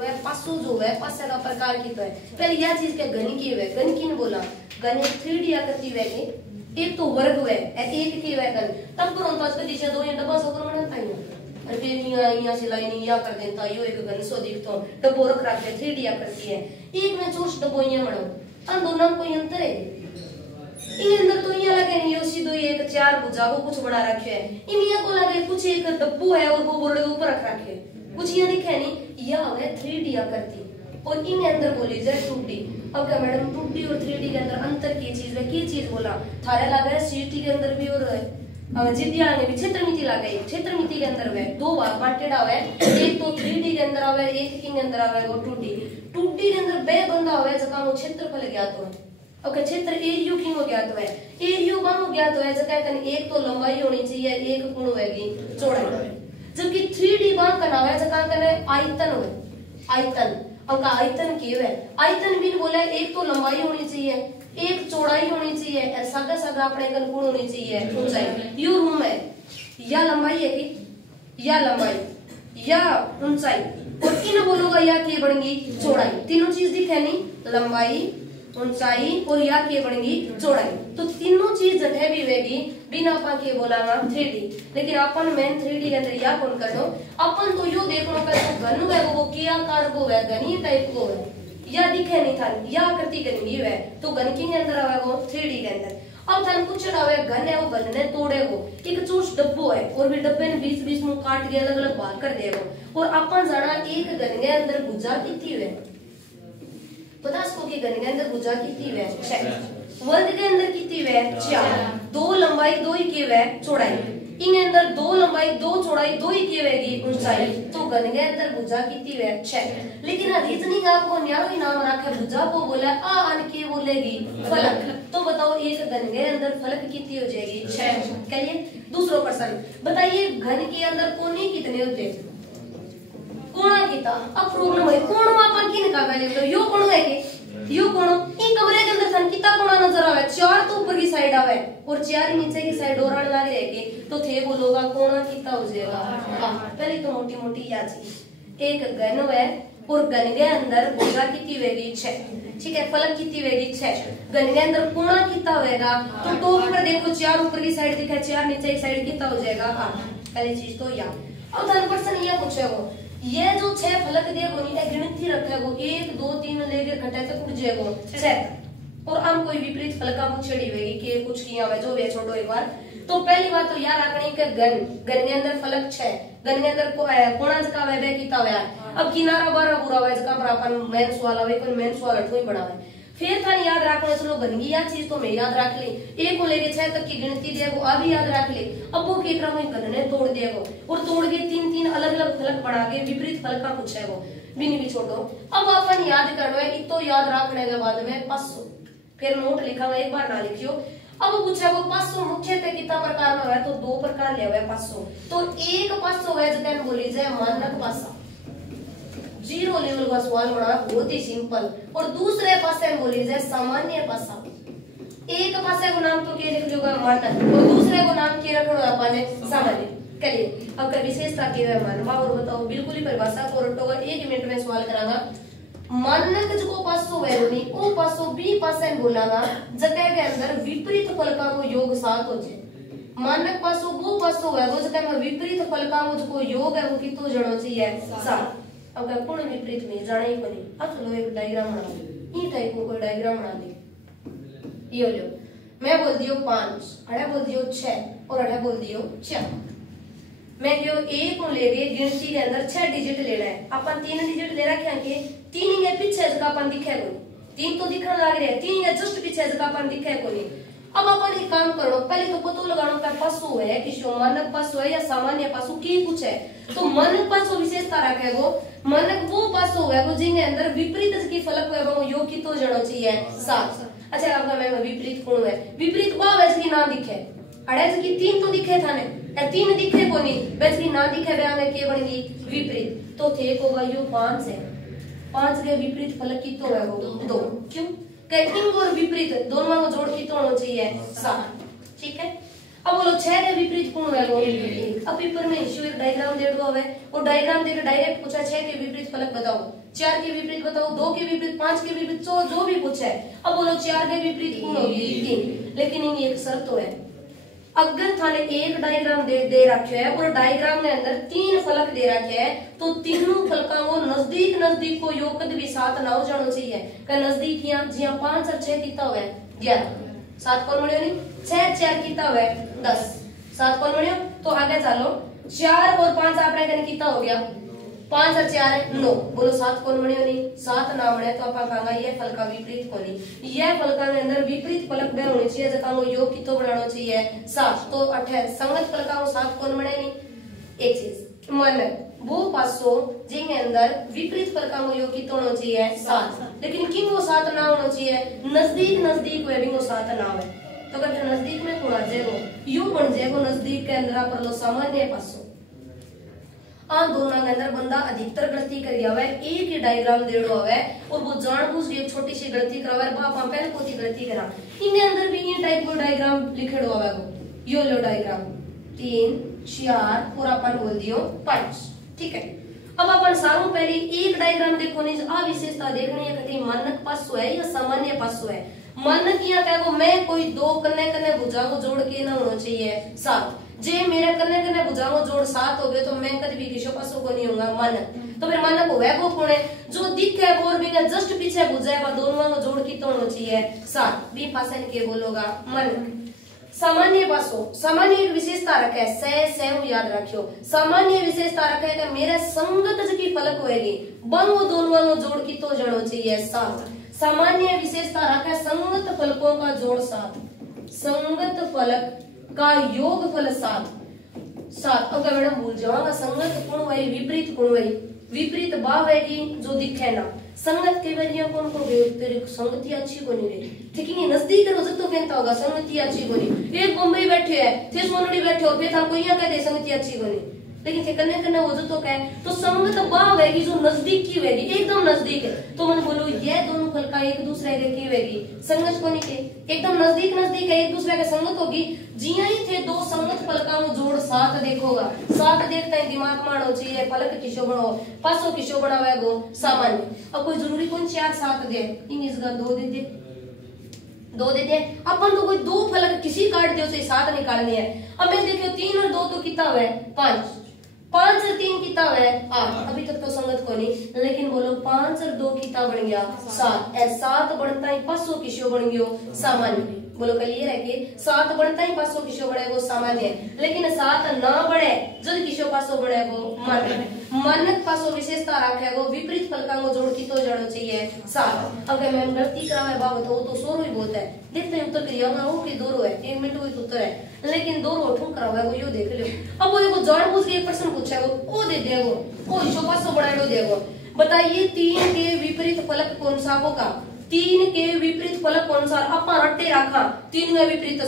तो है पासो जो है पासे का प्रकार की तो है पहले यह चीज के घन की है घन की ने बोला घन 3D आकृति है के एक तो वर्ग है एक की है घन तब पर उनका इसके दिशा दो ये डब्बा सोकर बनाता है और फिर यहाँ से लाइन या कर देता यो एक घन सो दिखतो डब्बो रख रखे 3D आकृति है एक में चोश डब्बो ये मणो अन दोनों में कोई अंतर है इन अंदर तो ये लगे नहीं उसी दो एक चार भुजा को कुछ बड़ा रखे है इन ये को लगे कुछ एक डब्बू है और वो बोर्ड के ऊपर रख रखे कुछ ये दिखे नहीं यह है 3D आकृति और इन अंदर बोली जाए 2D अब क्या मैडम 2D और 3D के अंदर अंतर की चीज है की चीज बोला थारे लगा है सीटी के अंदर भी और जिद्दिया में भी क्षेत्रमिति लगा है क्षेत्रमिति के अंदर है दो भाग बांटेड़ा हुआ है एक तो 3D के अंदर आवे एक के अंदर आवे वो 2D के अंदर बे बंदा हुआ है जका वो क्षेत्रफल ज्ञात हो ओके क्षेत्र एरियो की हो ज्ञात है एरियो का हो ज्ञात है जका कन एक तो लंबाई होनी चाहिए एक गुण होगी चौड़ाई जबकि 3D बांग का नाम है जका कन आयतन हो आयतन अब का आयतन की है आयतन भी बोला एक तो लंबाई होनी चाहिए एक चौड़ाई होनी चाहिए ऐसा का सगा अपने कन गुण होनी चाहिए ऊंचाई यो रूम है या लंबाई है कि या लंबाई या ऊंचाई और इन बोलोगा या के बढ़ेगी चौड़ाई तीनों चीज दिखे नहीं लंबाई ऊंचाई और या के बढ़ेगी चौड़ाई तो तीनों चीज जटे भी वेगी बिना अपन के बोलागा 3D लेकिन अपन मेन 3D के अंदर या कौन कर दो अपन तो यो देखो का जो घन है वो क्या आकार को है घनी टाइप को है या दिखे नहीं था या आकृति करनी है तो घन के अंदर आवे वो 3D के अंदर अब थान कुछ चढ़ावे घन है वो घन ने तोड़े वो एक चोश डब्बो है और भी डब्बे ने बीच बीच में काट के अलग अलग भाग कर दे वो और अपन जाना एक घन के अंदर भुजा कितनी है पता इसको कि घन के अंदर भुजा कितनी है 6 वर्ग के अंदर कितनी है 4 दो लंबाई दो ही की है चौड़ाई इन अंदर दो लंबाई दो चौड़ाई दो ही की होगी ऊंचाई तो घन के अंदर भुजा कितनी है 6 लेकिन रीजनिंग आपको न्यारो ही नाम रखा भुजा को बोला आ अन के बोलेगी फलक तो बताओ एक घन के अंदर फलक कितनी हो जाएगी 6 कहिए दूसरा प्रश्न बताइए घन के अंदर कोने कितने होते हैं कोणा कितना अब प्रॉब्लम है कोण अपन की निकाल पहले तो यो कोण है के यो कोण इन कमरे के अंदर सन कितना कोणा नजर आवे 4 तो ऊपर की साइड आवे और 4 नीचे की साइड और लगा रहे के तो थे बोलोगा कोणा कितना हो जाएगा हां पहले तो मोटी मोटी याद चीज एक घन है और घन के अंदर भुजा कितनी होगी 6 ठीक है फलक कितनी होगी 6 घन के अंदर कोणा कितना होगा तो टॉप पर देखो 4 ऊपर की साइड दिखा 4 नीचे की साइड कितना हो जाएगा हां पहली चीज तो या अब धन प्रश्न ये पूछेगो ये जो 6 फलक देगो नी गिनती रखेगो 1 2 3 लेके घटे तक उठ जाएगो 6 और हम कोई विपरीत फलका पूछड़ी होगी कि कुछ किया है जो वे छोड़ो एक बार तो पहली बात तो यार रखनी के घन के अंदर फलक 6 घन के अंदर कोणा जका वे कितना होया अब किनारा बारा पूरा होया जका पर अपन मेन सवाल आवे कोई मेन सवाल अठोई बढ़ावे फिर था याद रखना चलो घन की या चीज तो मैं याद रख ली 1 को लेके 6 तक की गिनती देगो आ भी याद रख ली अब वो के क्रम में घन ने तोड़ देगो और तोड़ के 3 अलग अलग फलक बढ़ा के विपरीत फलक का पूछेगो बिनी भी छोड़ो अब अपन याद करनो है इतो याद रखने के बाद में 500 फिर नोट लिखा हुआ एक बार ना लिखियो अब पूछेगो 500 मुख्यतः कितना प्रकार में है तो 2 प्रकार ले हुए 500 तो एक 500 है जगह बोली जाए मानक पासा जीरो लेवल का सवाल बड़ा बहुत ही सिंपल और दूसरे पासे बोली जाए सामान्य पासा एक पासे को नाम तो क्या लिख लोगा मानक और दूसरे को नाम क्या रखना अपन सामान्य करिए अब कर विशेषता क्या है मानवा और बताओ बिल्कुल ही परिभाषा को रटोगा 1 मिनट में सवाल करांगा मानक जो 500 है नहीं वो 500 बी पासे बोलागा जगह के अंदर विपरीत फलका को योग 7 हो जाए मानक 500 वो 500 है वो जगह में विपरीत फलका को योग है वो कितो जणो चाहिए 7 अब क्या पूर्ण विपरीत में जाना ही कोनी अब चलो एक डायग्राम बना ले ई टाइप को कोई डायग्राम बना ले ये लो मैं बोल दियो 5 अड़ा बोल दियो 6 और अड़ा बोल दियो 4 मैं जो एक को लेके गिनती के अंदर 6 डिजिट लेना है अपन 3 डिजिट ले रखे हैं कि 3 के पीछे जगह अपन दिखे कोनी 3 तो दिखने लग रहे हैं 3 के जस्ट पीछे जगह अपन दिखे कोनी अब अपन एक काम करो पहले तो पतो लगानो का 500 है कि शो मानक 500 है या सामान्य 500 की कुछ है तो मानक 500 विशेषता रखेगो मानक वो 500 है वो जिनके अंदर विपरीत की फलक है वो योग की तो जणो चाहिए 7 अच्छा आपका मैं विपरीत कोण है विपरीत को वैसे की ना दिखे अड़े की 3 तो दिखे था ने 3 दिखे कोनी वैसे की ना दिखे बे में के बनेगी विपरीत तो थे होगा यो 5 है 5 के विपरीत फलक की तो है वो 2 क्यों इंग और विपरीत दोनों को जोड़ की तो होना चाहिए 7 ठीक है अब बोलो 6 के विपरीत कौन है? अब पेपर में एक डायग्राम दे दो है, और डायग्राम देकर डायरेक्ट पूछा 6 के विपरीत फलक बताओ, 4 के विपरीत बताओ, 2 के विपरीत, 5 के विपरीत, जो भी पूछा है। अब बोलो 4 के विपरीत कौन होगी? 3। लेकिन इन एक शर्त तो है, अगर थाने एक डायग्राम दे रखे है और डायग्राम के अंदर 3 फलक दे रखे है, तो तीनों फलका को नजदीक को योग कद भी 7 ना हो जाना चाहिए। का नजदीक जी 5 और 6 कितना हुआ? 11। 7 कौन बनियो? नहीं 6 4 कितना हुआ? 10। 7 कौन बनियो? तो आगे चलो, 4 और 5 आपने कहने कितना हो गया? 5 और 4 है 9। बोलो 7 कौन बनियो? नहीं 7 ना बने तो आप कहेंगे ये फल का विपरीत कोनी। यह फलका के अंदर विपरीत फलक बे होने चाहिए, जका वो योग कितो बनाना चाहिए 7। तो 8 संगत फलका को 7 कौन बने? नहीं एक चीज मन वो पासो जिनके अंदर विपरीत फलका को योग कितो होना चाहिए 7, लेकिन किन वो 7 ना होना चाहिए? नजदीक वे भी वो 7 ना हो। तो कहते नजदीक में कौन आ जाएगो? यू बन जाएगो नजदीक के अंदर पर लो सामान्य पासो। दोनों के अंदर बंदा अधिकतर गलती कर गया है, एक ही डायग्राम दे रहा है और वो जानबूझ के एक छोटी सी गलती करवा है, बाप हम पहले कोई गलती करा। इनके अंदर भी ये टाइप को डायग्राम लिखे हुआ है, वो यो लो डायग्राम 3 4 और अपन बोल दियो 5। ठीक है, अब अपन सारों पहले एक डायग्राम देखो नहीं, आ विशेषता देखनी है कहीं मानक पासो है या सामान्य पासो है। मानक यहाँ कहो मैं कोई 2 कन्ने भुजा को जोड़ के ना होना चाहिए 7। जे मेरे कन्ने भुजा को जोड़ 7 हो गए तो मैं कभी किसी पासों को नहीं होगा मानक। तो फिर मानक होगा वो कौन है? जो दिख है और भी जस्ट पीछे भुजा है, दोनों को जोड़ की तो होना चाहिए 7। बी पासन के बोलोगा मानक। सामान्य पासो, सामान्य एक विशेषता रखे से याद रखियो। सामान्य विशेषता रखे कि मेरे संगत की फलक होएगी बंग वो दोनों को जोड़ की तो जाना चाहिए 7। सामान्य विशेषता रखे संगत फलकों का जोड़ 7, संगत फलक का योग फल 7। अगर मैडम भूल जाऊंगा संगत कौन हुई विपरीत कौन हुई? विपरीत बाह होगी जो दिखे ना। संगत के वरिया कौन को तेरे संगति अच्छी को नहीं रही, ठीक है नजदीक रोज तो कहता होगा संगति अच्छी को नहीं। एक मुंबई बैठे है थे सोनड़ी बैठे हो फिर कोई क्या कहते संगति अच्छी को नहीं, लेकिन थे कन्ने वो जो तो कहे तो संगत बाह होगी जो नजदीक की होगी एकदम नजदीक है। तो मैंने बोलो ये दोनों फलका एक दूसरे के की होगी संगत को नहीं के एकदम नजदीक है एक दूसरे के संगत होगी। जिया ही थे 2 संगत फलका में जोड़ 7 देखोगा 7 देखता है दिमाग मानो चाहिए फलक किसो बनाओ पासो किसो बनावे गो सामान्य। अब कोई जरूरी कौन 4 7 दे इंग्लिश का 2 दे दे अपन तो कोई 2 फलक किसी काट दे उसे 7 निकालने है। अब मैं देखियो 3 और 2 तो कितना है 5, 5 और 3 कितना है 8। अभी तक तो संगत को नहीं, लेकिन बोलो 5 और 2 कितना बन गया 7। 7 बनता है पासो किसो बन गयो सामान्य। बोलो क्लियर है कि 7 बढ़ता ही पासो किसो बढ़े वो सामान्य है, लेकिन 7 ना बढ़े जब किसो पासो बढ़े वो मानक। मानक पासो विशेषता रखे वो विपरीत फलका को जोड़ की तो जोड़ना चाहिए 7। अगर मैं गलती करावे बाबत हो तो 100 ही बोलता है देखते हैं उत्तर करिएगा वो कि 2 है 1 मिनट वही उत्तर है, लेकिन 2 ठुक करावे वो यो देख लो। अब वो देखो जानबूझ के एक प्रश्न पूछा है वो दे देगो वो किसो पासो बढ़ाड़ो देगो। बताइए 3 के विपरीत फलक कौन सा होगा? 3 के विपरीत फलक कौन सा? अपन रट्टे रखा 3 के विपरीत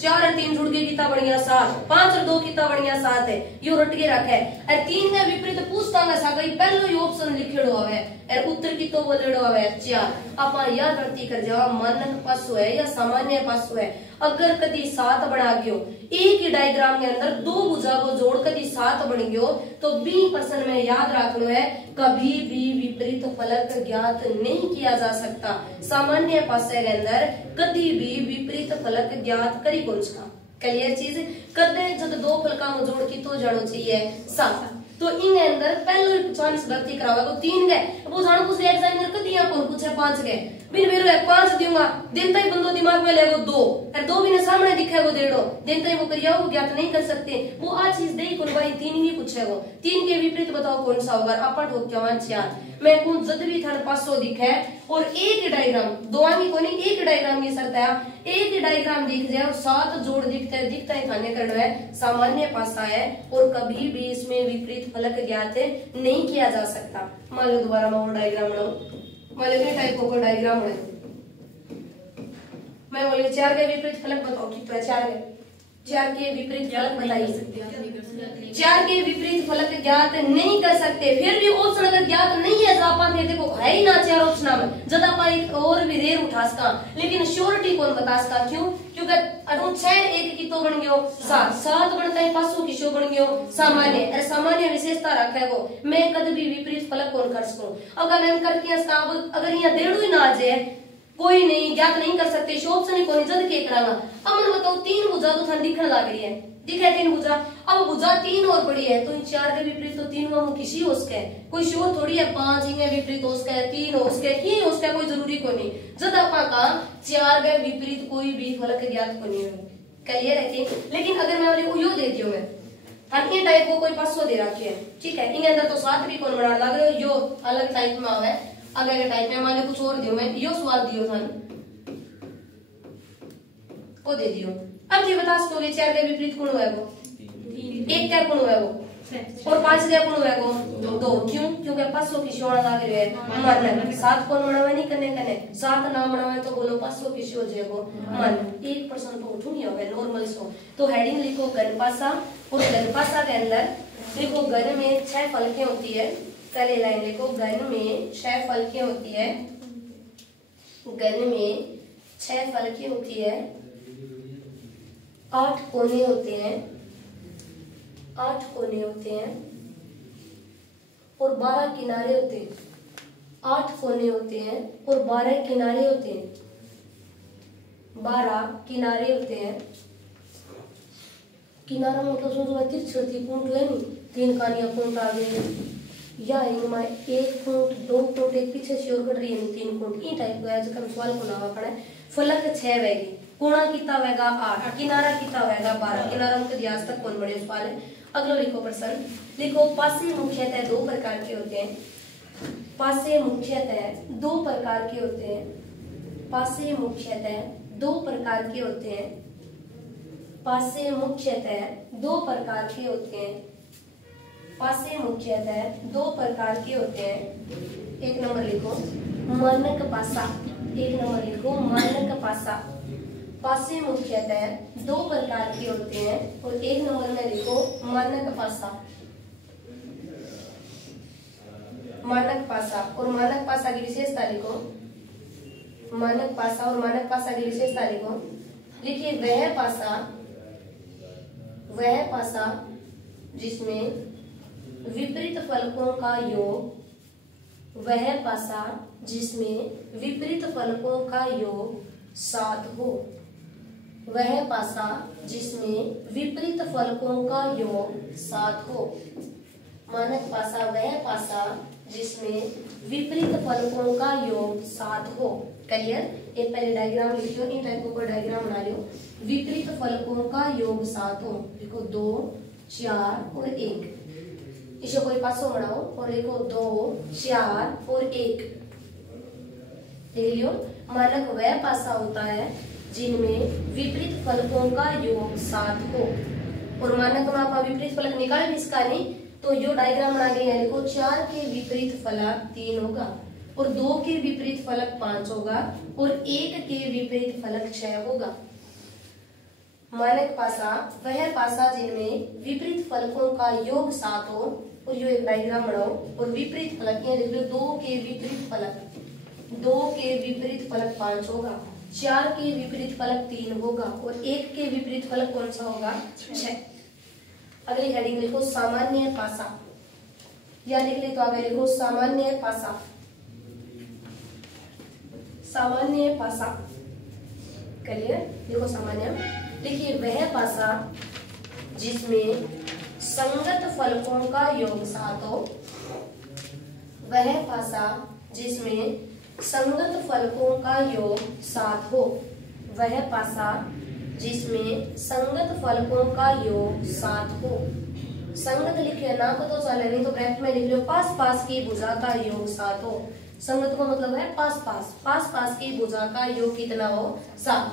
4 और 3 जुड़ के कितना बन गया 7, 5 और 2 कितना बन गया 7 है यो रट के रखे है। 3 के विपरीत पूछता है सागई पहलो ही ऑप्शन लिखेड़ो हवे और उत्तर की तो बोलेड़ो हवे 4। अपन यह गलती कर जावा मानक पासो है या सामान्य पासो है। अगर कदी 7 बना गयो एक ही डायग्राम के अंदर 2 भुजा को जोड़ कदी 7 बन गयो तो बी प्रश्न में याद रखना है कभी भी विपरीत फलक ज्ञात नहीं किया जा सकता। सामान्य पासे के अंदर कभी भी विपरीत फलक ज्ञात करी कौन सा क्लियर चीज कदे जब 2 फलका को जोड़ की तो जानो चाहिए 7। तो इन अंदर पहले चांस गलती करावा तो 3 गए वो जान पूछ एग्जामिनर कदिया कौन पूछे 5 गए बिन मेरे 5 दूंगा दिन तक बंदो दिमाग में लेगो 2 और 2 भी ने सामने दिखेगो डेढ़ो दिन तक वो करिया वो ज्ञात नहीं कर सकते वो आ चीज दे कौन भाई 3 ही पूछेगो 3 के विपरीत बताओ कौन सा होगा? अपन ठोक क्या 4 मैं कौन जद भी थर पासो दिखे और एक ही डायग्राम 2 की कोनी एक ही डायग्राम की शर्त है एक ही डायग्राम दिख जाए और 7 जोड़ दिखता है थाने करना है सामान्य पासा है और कभी भी इसमें विपरीत फलक ज्ञात नहीं किया जा सकता। मान लो दोबारा मैं डायग्राम बनाऊं मान लो टाइप को डायग्राम बनाऊं मैं बोली 4 के विपरीत फलक बताओ ठीक है 4 के विपरीत फलक बताइए। 4 के विपरीत फलक ज्ञात नहीं कर सकते फिर भी ऑप्शन अगर ज्ञात नहीं है तो आप में देखो है ही ना चार ऑप्शन में ज्यादा पा एक और भी देर उठा सका, लेकिन श्योरिटी कौन बता सका, क्यों? क्योंकि अनु 6 एक की तो बन गयो 7, 7 बनता है 500 की शो बन गयो सामान्य, अरे सामान्य विशेषता रखा है वो, मैं कभी भी विपरीत फलक कौन कर सकूं। अगर मैं करके अगर यहाँ देड़ू ही ना आ जाए, कोई नहीं ज्ञात नहीं कर सकते, ऑप्शन ही कोई जद के करांगा। अब मैं बताओ 3 भुजा तो थाने दिखने लग रही है, दिखे 3 भुजा, अब भुजा 3 और बड़ी है तो इन 4 के विपरीत तो 3 में किसी हो सके, कोई शोर थोड़ी है 5 ही विपरीत हो सके, 3 हो सके, की हो सके, कोई जरूरी को नहीं। जब आपा का 4 के विपरीत कोई भी फलक ज्ञात को नहीं है, क्लियर है कि? लेकिन अगर मैं वाले को यो दे दियो, मैं हम ये टाइप को कोई 500 दे रखे है, ठीक है, इनके अंदर तो 7 भी कौन बना लग रहे हो, यो अलग टाइप में आवे, अलग टाइप में माने कुछ और दियो, मैं यो सवाल दियो थान को दे दियो। अब ये बता सकोगे 4 के विपरीत गुण है वो 1 का गुण है वो, और 5 का गुण है वो 2, क्यों? क्योंकि 500 की शोड़ा लग रही है मन, 7 कौन बनावे नहीं करने करने, 7 ना बनावे तो बोलो 500 की शो जे वो मन 1% तो उठू नहीं होगा नॉर्मल सो। तो हेडिंग लिखो गणपासा, और गणपासा के अंदर देखो गण में 6 फलकें होती है, पहले लाइन लिखो गण में 6 फलकें होती है, गण में 6 फलकें होती है, 8 कोने होते हैं, 8 कोने होते हैं और 12 किनारे होते हैं, 8 कोने होते हैं और 12 किनारे होते हैं, 12 किनारे होते हैं। किनारा मतलब सोचो तिरछी पूंट है नहीं, 3 कानियां पूंट आ गई, या इनमें 1 फुट 2 फुट एक पीछे से और कट रही है 3 फुट ई टाइप का है, जब सवाल को नावा पड़ा है। फलक 6 वेगी, कोणा कितना वेगा 8, किनारा कितना वेगा 12, किनारा उनके आज तक कौन बड़े सवाल है। अगला लिखो प्रश्न, लिखो पासे मुख्यतः 2 प्रकार के होते हैं, पासे मुख्यतः 2 प्रकार के होते हैं, पासे मुख्यतः 2 प्रकार के होते हैं, पासे मुख्यतः 2 प्रकार के होते हैं, पासे मुख्यतः 2 प्रकार के होते हैं। 1 नंबर लिखो मानक पासा, 1 नंबर लिखो मानक पासा, पासे मुख्यतः 2 प्रकार के होते हैं, और 1 नंबर में लिखो मानक पासा, मानक पासा। और मानक पासा की विशेषता लिखो, मानक पासा और मानक पासा की विशेषता लिखो। लिखिए वह पासा, वह पासा जिसमें विपरीत फलकों का योग, वह पासा जिसमें विपरीत फलकों का योग 7 हो, वह पासा जिसमें विपरीत फलकों का योग 7 हो। मानक पासा वह पासा जिसमें विपरीत फलकों का योग 7 हो। क्लियर? एक पहले डायग्राम लिखियो, इन टाइपों का डायग्राम बना लियो। विपरीत फलकों का योग 7 हो, लिखो 2 4 और 1, इसे कोई 500 बनाओ और लिखो 2 4 और 1 लिख लियो। मानक वह पासा होता है जिनमें विपरीत फलकों का योग 7 हो, और मानक में आप विपरीत फलक निकाल भी इसका नहीं तो यो डायग्राम बना के यहाँ लिखो 4 के विपरीत फलक 3 होगा, और 2 के विपरीत फलक 5 होगा, और 1 के विपरीत फलक 6 होगा। मानक पासा वह पासा जिनमें विपरीत फलकों का योग 7 हो, और यो एक डायग्राम बनाओ, और विपरीत फलक यहाँ लिख लो 2 के विपरीत फलक, 2 के विपरीत फलक 5 होगा, 4 के विपरीत फलक 3 होगा, और 1 के विपरीत फलक कौन सा होगा 6। अगली हेडिंग लिखो सामान्य पासा, या लिख ले तो आगे लिखो सामान्य पासा, सामान्य पासा। क्लियर? लिखो सामान्य। देखिए वह पासा जिसमें संगत फलकों का योग 7 हो, वह पासा जिसमें संगत फलकों का योग 7 हो, वह पासा जिसमें संगत फलकों का योग 7 हो। संगत लिखे ना को तो चले, नहीं तो ब्रैकेट में लिख लो पास पास की भुजा का योग 7 हो। संगत का मतलब है पास पास, पास पास की भुजा का योग कितना हो 7।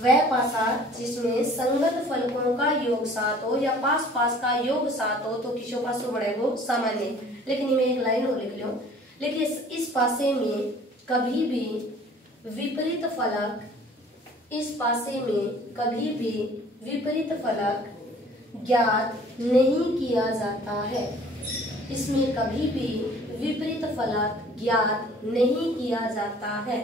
वह पासा जिसमें संगत फलकों का योग 7 हो या पास पास का योग 7 हो तो किसो पासो बढ़ेगो सामान्य। लेकिन इनमें एक लाइन और लिख लो, लेकिन इस पासे में कभी भी विपरीत फलक, इस पासे में कभी भी विपरीत फलक ज्ञात नहीं किया जाता है, इसमें कभी भी विपरीत फलक ज्ञात नहीं किया जाता है।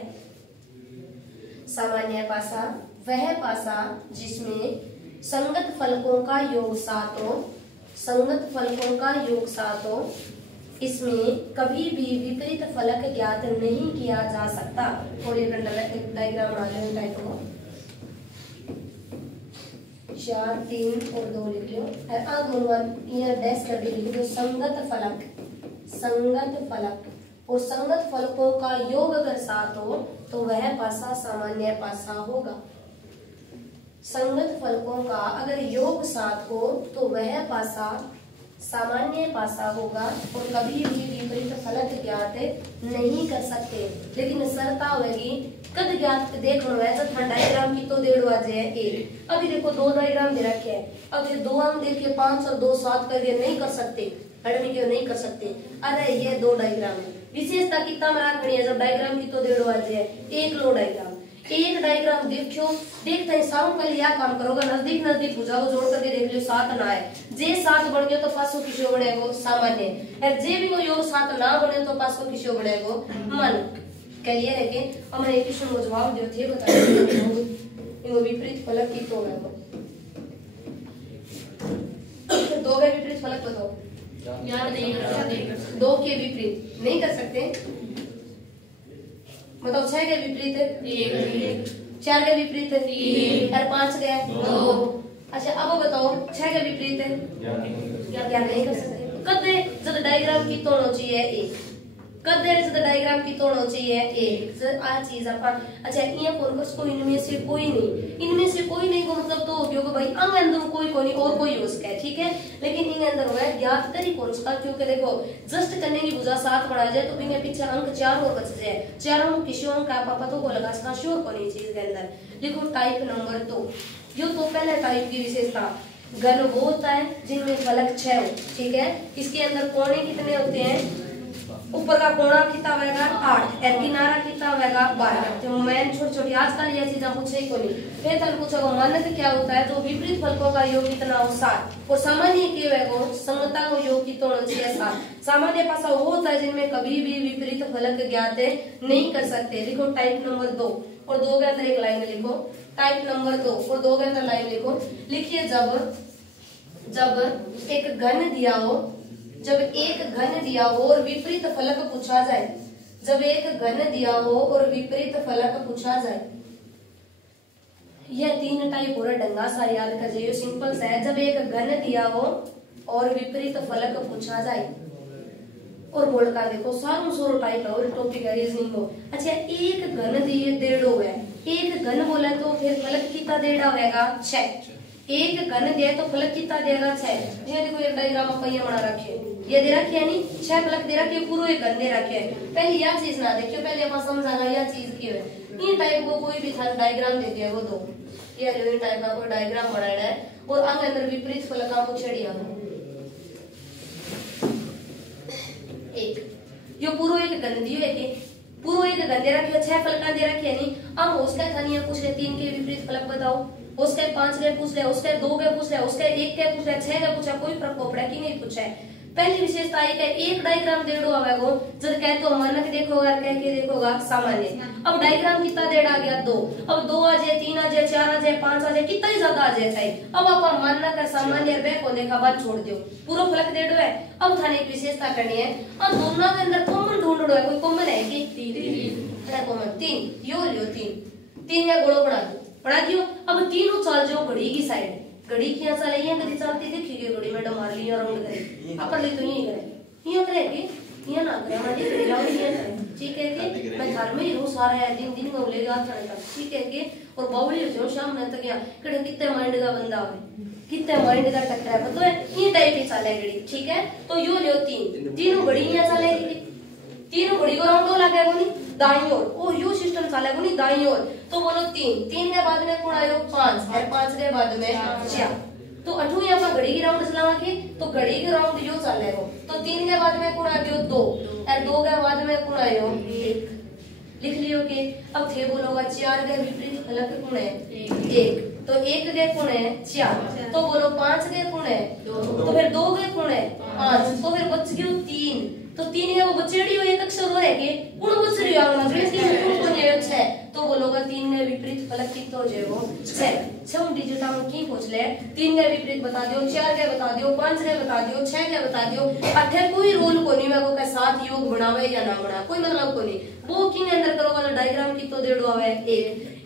सामान्य पासा वह पासा जिसमें संगत फलकों का योग 7 हो, संगत फलकों का योग 7 हो, इसमें कभी भी विपरीत फलक ज्ञात नहीं किया जा सकता। और एक डायग्राम बना लें टाइप को 4 3 और 2 लिख लो। यहाँ डैश कर लिख दो संगत फलक, संगत फलक। और संगत फलकों का योग अगर 7 हो तो वह पासा सामान्य पासा होगा। संगत फलकों का अगर योग 7 हो तो वह पासा सामान्य पासा होगा और कभी भी विपरीत फलक ज्ञात नहीं कर सकते। लेकिन शर्ता होगी कद ज्ञात देखो डायग्राम की तो 1.5 है 1। अभी देखो 2 डायग्राम दे रखे हैं, अब ये 2 अंक देखिए 5 और 2 7 कर दिए, नहीं कर सकते, हड़मी क्यों नहीं कर सकते। अरे ये 2 डायग्राम है, विशेषता कितना में रखनी है जब डायग्राम की तो 1.5 है 1 लो डायग्राम। एक डायग्राम देखो देखते हैं सारों पहले यह काम करोगा नजदीक नजदीक भुजा को जोड़ करके देख लियो 7 ना है, जे 7 बन गया तो 500 किसो बनेगो सामान्य, और जे भी को योग 7 ना बने तो 500 किसो बनेगो मन। क्लियर है कि हमने एक क्वेश्चन को जवाब दियो थे बताइए इनको विपरीत फलक की तो है 2 के विपरीत फलक बताओ। याद नहीं कर सकते। 2 के विपरीत नहीं कर सकते, मतलब 6 के विपरीत है 1, 4 के विपरीत है 3 और 5 के 2। अच्छा अब बताओ 6 के विपरीत है क्या नहीं कर सकते। कद जब डायग्राम की तोड़ो चाहिए 1, कद जब डायग्राम की तोड़ो चाहिए 1 आ चीज अपन। अच्छा ये फोकस को इनमें से कोई नहीं, इनमें से कोई नहीं को मतलब तो क्योंकि भाई अंग अंदर कोई कोई और कोई हो सके, ठीक है। लेकिन इन अंदर हुआ ज्ञात करी कौन सा, क्योंकि देखो जस्ट करने की भुजा 7 बढ़ा जाए तो इनके पीछे अंक 4 और बच जाए, चारों किसी अंक का पापा तो को लगा सका श्योर कोनी चीज के अंदर। देखो टाइप नंबर 2 यो तो पहले टाइप की विशेषता घन वो होता है जिनमें फलक 6 हो, ठीक है। इसके अंदर कोने कितने होते हैं, ऊपर का कोना कितना होगा 8 और किनारा कितना होगा 12। तो मैंने छोटी छोटी आजकल ये चीजें पूछे ही को नहीं। फिर तक पूछोगे मानक क्या होता है, जो विपरीत फलकों का योग कितना हो 7 और सामान्य के वेगो संगता को योग कितना होना चाहिए 7। सामान्य पासा वो होता है जिनमें कभी भी विपरीत फलक ज्ञात नहीं कर सकते। लिखो टाइप नंबर 2 और 2 के अंदर एक लाइन लिखो, टाइप नंबर 2 और 2 के अंदर लाइन लिखो। लिखिए जब एक घन दिया हो, जब एक घन दिया हो और विपरीत फलक पूछा जाए, जब एक घन दिया हो और विपरीत फलक पूछा जाए, यह 3 टाइप और ढंगा सा याद कर जाइए, सिंपल सा है। जब एक घन दिया हो और विपरीत फलक पूछा जाए और बोल कर देखो सारों टाइप है और टॉपिक है रीजनिंग को। अच्छा एक घन दिए 1.5 है, एक घन बोला तो फिर फलक कितना 1.5 होगा 6। एक घन दिया तो फलक कितना देगा 6। ये देखो एक डायग्राम अपन ये बना रखे ये दे रखी है नहीं 6 फलक दे रखे पूरा एक घन दे रखे है। पहले यह चीज ना देखियो, पहले अपन समझाना यह चीज की है। इन टाइप को कोई भी था डायग्राम दे दिया वो दो ये इन टाइप का कोई डायग्राम बनाया है और अंदर विपरीत फलका को छेड़िया एक यो पूरा एक घन दियो है कि पूरा एक घन दे रखे 6 फलका दे रखे है नहीं। अब उसका था नहीं पूछ रहे 3 के विपरीत फलक बताओ, उसके 5 के पूछ रहे, उसके 2 के पूछ रहे, उसके 1 के पूछ रहे, 6 के पूछा, कोई फर्क पड़ा कि नहीं पूछा है। पहली विशेषता एक डायग्राम डेढ़ो आवेगो जब कहे तो मानक देखोगा कह के देखोगा सामान्य। अब डायग्राम कितना डेढ़ आ गया 2, अब 2 आ जाए 3 आ जाए 4 आ जाए 5 आ जाए कितना ही ज्यादा आ जाए चाहे। अब आप मानक का सामान्य वे को देखा बाद छोड़ दो पूरा फलक डेढ़ो है। अब थाने एक विशेषता करनी है, अब दोनों के अंदर कॉमन ढूंढो है, कोई कॉमन है कि 3 यो लियो 3 या गोड़ो बढ़ा दियो। अब तीनों चल जाओ घड़ी की साइड, घड़ी क्या चले ये कभी चलती देखिए घड़ी में मार लिया राउंड करे अपन ले तो यही करे ये करे कि ये ना करे हमारी घड़ी राउंड ये करे ठीक है कि मैं घर में ही हूं सारा दिन दिन को लेगा थाने तक ठीक है कि और बावली हो शाम में तक या कड़े कितने माइंड का बंदा है कितने माइंड का टकरा है तो ये टाइप की चले घड़ी ठीक है। तो यो लियो 3 तीनों घड़ी यहाँ चलेगी, तीनों घड़ी को राउंड लगेगा नहीं दाईं ओर ओ यो सिस्टम चलेगा नहीं दाईं ओर। तो बोलो 3 के बाद में कौन आयो 5 और 5 के बाद में 4 तो 8 यहाँ पर घड़ी की राउंड चलावा तो घड़ी की राउंड यो चलेगा। तो 3 के बाद में कौन आ गयो 2 और 2 के बाद में कौन आयो 1 लिख लियो के। अब थे बोलोगा 4 के विपरीत फलक कौन है 1 तो 1 के कौन है 4 तो बोलो 5 के कौन है 2 तो फिर 2 के कौन है 5 तो फिर बच गयो 3 तो 3 है वो बचेड़ी हो एक अक्षर हो रहेगी कुण बचड़ी आंगना गणित की कुण को जे 6 तो बोलोगा 3 ने विपरीत फलक कितो जे वो 6 6 डिजिट हम की पूछ ले 3 ने विपरीत बता दियो 4 के बता दियो 5 के बता दियो 6 के बता दियो अठे कोई रोल को नहीं मैं को के साथ योग बनावे या ना बना कोई मतलब को नहीं वो किन अंदर करो वाला डायग्राम कितो देड़ो आवे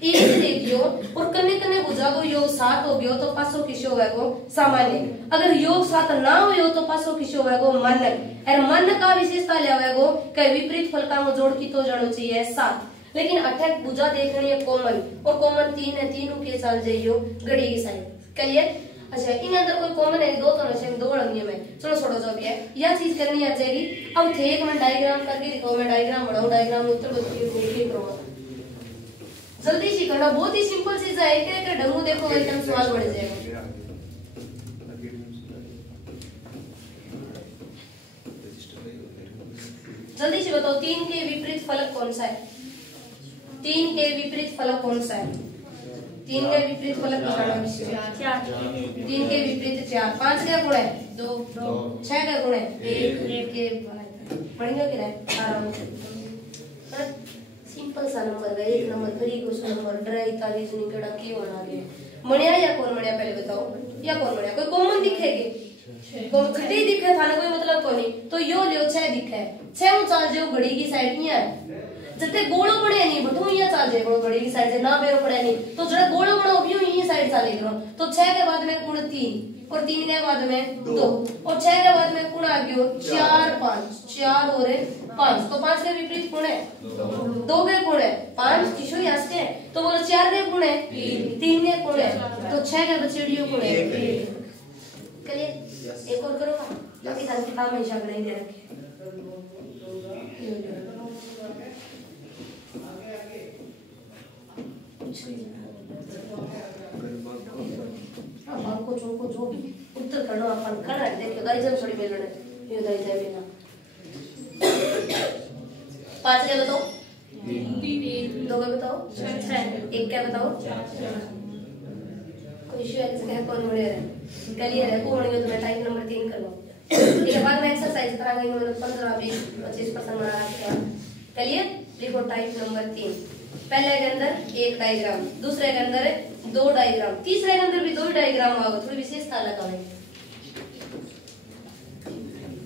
एक देखियो और कने कने बुझा को योग 7 हो गयो तो पासो किसो होवे को सामान्य अगर योग 7 ना होयो तो पासो किसो होवे को मानक और मन का विशेषता लेवे को के विपरीत फल का जोड़ कितो जानो चाहिए 7 लेकिन अटैक बुझा देखनी है कॉमन और कॉमन 3 है तीनों के साथ जाइयो घड़ी की साइड क्लियर अच्छा इन अंदर कोई कॉमन है दो तो नशे में दो नियम है चलो छोड़ो जो भी है यह चीज करनी आ जाएगी अब थे एक मैं डायग्राम करके दिखाऊं मैं डायग्राम बनाऊं डायग्राम में उत्तर बताइए करो जल्दी से करना बहुत ही सिंपल चीज है एक ढंगू देखो एकदम सवाल बढ़ जाएगा जल्दी से बताओ 3 के विपरीत फलक कौन सा है 3 के विपरीत फलक कौन सा है 3 के विपरीत फलक बताना 4 3 के विपरीत 4 5 का गुण है 2 6 का गुण है 1 के पढ़ेंगे क्या है आराम से सिंपल सा नंबर है एक number free question number dry तारीख निकड़ा की होना है मणिया या कौन मणिया पहले बताओ या कौन मणिया कोई कॉमन दिखेगी को खटी दिखे थाने कोई मतलब को नहीं तो यो लियो 6 दिखे 6 उ चाल जो घड़ी की साइड में है जते गोलो पड़े नहीं बठू या चाल जे घड़ी की साइड से ना बेरो पड़े नहीं तो जड़ा गोलो बनो अभी ये साइड चाले करो तो 6 के बाद में गुण 3 और 3 के बाद में 2 और 6 के बाद में गुण आ गयो 4 5 4 और 5 तो 5 के विपरीत गुण है 2 के गुण है 5 किशो याद के तो बोलो 4 के गुण है 3 के गुण है तो 6 के बचड़ियों गुण है क्लियर एक और करो बाकी सारी किताब में हिसाब नहीं दे रखे को जो उत्तर करना अपन कर रहे देखियो गाइस जब थोड़ी मिल रहे ये गाइस है बिना 5 क्या बताओ 3 2 का बताओ 6 1 क्या बताओ कोई इशू है कौन बढ़िया है क्लियर है कौन बढ़िया तो मैं टाइप नंबर 3 करवा ठीक है बाद में एक्सरसाइज कराएंगे मैंने 15 20 25% बना रखा क्लियर लिखो टाइप नंबर 3 पहले के अंदर एक डायग्राम दूसरे के अंदर 2 डायग्राम तीसरे के अंदर भी 2 डायग्राम होगा थोड़ी विशेषता लगाएंगे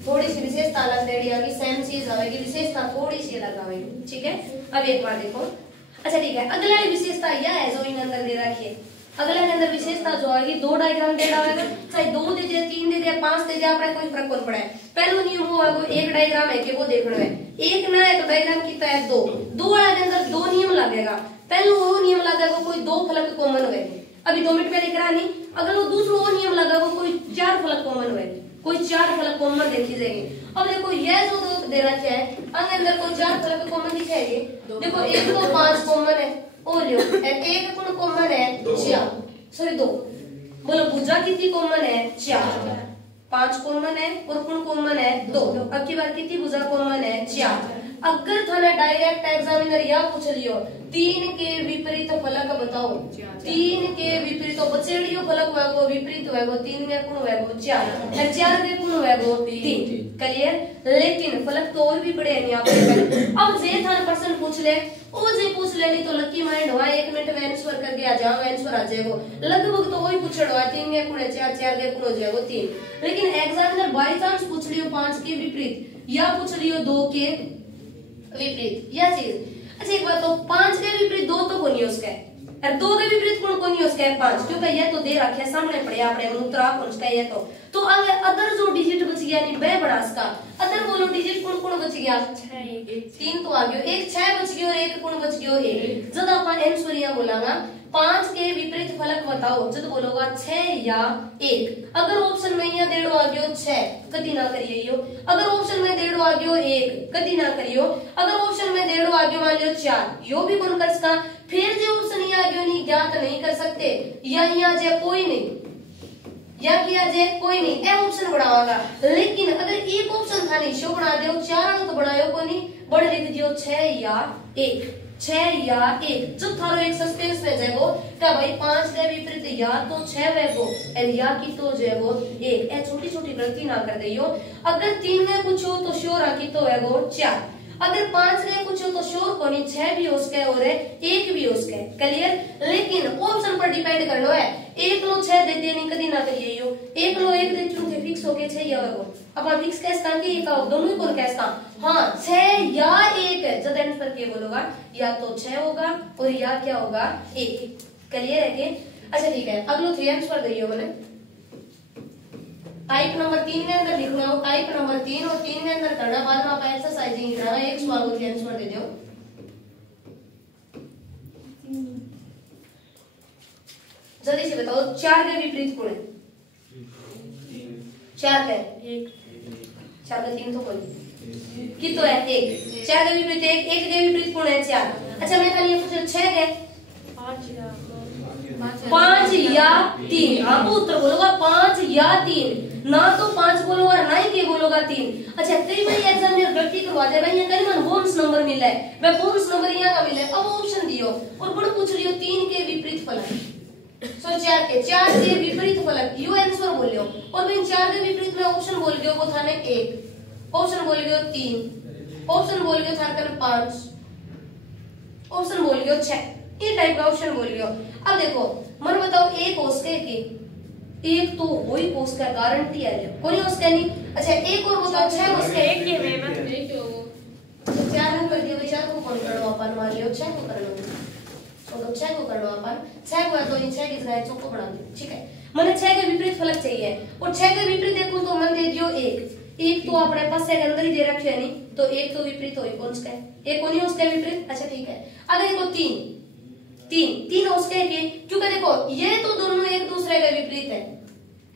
थोड़ी सी विशेषता अलग देड़ी आएगी सेम चीज आएगी विशेषता थोड़ी सी अलग आएगी ठीक है अब एक बार देखो अच्छा ठीक है अगला विशेषता यह है जो इन अंदर दे रखी है अगला के अंदर विशेषता जो आएगी 2 डायग्राम दे रहा चाहे 2 दे दे 3 दे दे 5 दे दे अपने कोई फर्क कौन पड़ा है पहला नियम वो है वो एक डायग्राम है कि वो देखना है एक ना है तो डायग्राम कितना है 2 वाला के अंदर 2 नियम लगेगा पहला वो नियम लगेगा कोई 2 फलक कॉमन होगी अभी 2 मिनट पहले करा नहीं अगर वो दूसरा वो नियम लगेगा कोई 4 फलक कॉमन होगी कोई 4 फलक कॉमन देखी जाएगी अब देखो यह जो दे रखा है अंदर कोई 4 फलक कॉमन दिखाएगी देखो एक तो 5 कॉमन है ओ लियो एक गुण कॉमन है 4 सॉरी 2 बोलो भुजा कितनी कॉमन है 4 5 कॉमन है और गुण कॉमन है 2 अब की बार कितनी भुजा कॉमन है 4 अगर थाने डायरेक्ट एग्जामिनर या पूछ लियो 3 के विपरीत फलक बताओ 3 के विपरीत तो बचेड़ियो फलक होगो विपरीत होगो 3 के गुण होगो 4 और 4 के गुण होगो 3 क्लियर लेकिन फलक तो और भी बड़े हैं यहां पे अब जे थाने पर्सन पूछ ले ओ जे पूछ ले नहीं तो लकी माइंड हुआ 1 मिनट में आंसर करके आ जाओ आंसर आ जाएगा लगभग तो वही पूछड़ो 3 के गुण 4 4 के गुण हो जाएगा 3 लेकिन एग्जामिनर बाय चांस पूछ लियो 5 के विपरीत या पूछ लियो 2 के विपरीत यह चीज अच्छा एक बात तो 5 के विपरीत 2 तो कोनी उसका और 2 के विपरीत कौन कोनी उसका 5 क्योंकि यह तो दे रखे सामने पड़े आपने उत्तरा पहुंचता है तो अदर जो डिजिट बच गया नहीं बे बड़ा इसका अदर बोलो डिजिट कौन कौन बच गया 3 तो आ गयो एक 6 बच गयो और एक कौन बच गयो 1 जब अपन आंसर यहां बोलांगा 5 के विपरीत फलक बताओ जब बोलोगा 6 या 1 अगर ऑप्शन में यहां देड़ो आ गयो 6 कदी ना करिए यो अगर ऑप्शन में देड़ो आ गयो 1 कदी ना करियो अगर ऑप्शन में देड़ो आ गयो मान लियो 4 यो भी कौन कर सका फिर जो ऑप्शन यहां आ गयो नहीं ज्ञात नहीं कर सकते या यहां जे कोई नहीं या किया जे कोई नहीं ए ऑप्शन बढ़ावागा लेकिन अगर एक ऑप्शन था नहीं शो बना दियो 4 तो बढ़ायो को नहीं बड़ लिख दियो 6 या 1 6 या 1। जब थारो एक सस्पेंस में जाएगो क्या भाई 5 के विपरीत या तो 6 वेगो और या की तो जेगो 1। ए छोटी छोटी गलती ना कर दियो। अगर 3 में पूछो तो श्योर आ की तो वेगो 4। अगर 5 ने पूछो तो श्योर कोनी 6 भी उसके और 1 भी उसके। क्लियर। लेकिन ऑप्शन पर डिपेंड करनो है। एक लो 6 दे दिए नहीं कदी ना करिए यो। एक लो 1 दे चुके फिक्स हो गए 6 या वेगो। अब आप फिक्स कैसे का कि का दोनों ही कौन कैसे का हां 6 या 1 है। जब आंसर के बोलोगा या तो 6 होगा और या क्या होगा 1। क्लियर है कि अच्छा ठीक है। अगलो 3 आंसर दियो मैंने टाइप नंबर 3 में अंदर लिखना हो टाइप नंबर 3 और 3 में अंदर करना बाद में आप एक्सरसाइजिंग करना एक सवाल को 3 आंसर दे दो। जल्दी से बताओ 4 के विपरीत कौन है? 4 है 1 4 का 3 तो कोई की तो है 1। 4 के विपरीत 1 1 के विपरीत कौन है 4। अच्छा मैं खाली ये पूछ 6 है 5 या 3। आप उत्तर बोलोगा 5 या 3 ना तो 5 बोलोगा ना ही के बोलोगा 3। अच्छा कई बार एग्जामिनर गलती करवा दे भाई कहीं मन बोनस नंबर मिला है मैं बोनस नंबर यहाँ का मिला है। अब ऑप्शन दियो और बड़ा पूछ लियो 3 के विपरीत फलक सो 4 के विपरीत फलक यू आंसर बोलियो और मैं 4 के विपरीत में ऑप्शन बोल गयो वो था ने 1 ऑप्शन बोल गयो 3 ऑप्शन बोल गयो था कन 5 ऑप्शन बोल गयो 6 ये टाइप का ऑप्शन बोल गयो। अब देखो मन बताओ एक उसके की एक तो वही पोस्ट का गारंटी है कोई उसके नहीं। अच्छा एक और बताओ 6 उसके एक के में एक हो तो 4 में कर दियो 4 को कौन करनो अपन मान लियो 6 को करनो तो 6 को करनो अपन 6 को तो 6 की जगह 4 को बना दो। ठीक है मैंने 6 के विपरीत फलक चाहिए और 6 के विपरीत देखो तो मन दे दियो 1 तो अपने पास से अंदर ही दे रखे है नहीं तो 1 तो विपरीत होई कौन सा है 1 कोनी उसका विपरीत। अच्छा ठीक है अगर देखो 3 उसके के क्योंकि देखो ये तो दोनों एक दूसरे के विपरीत है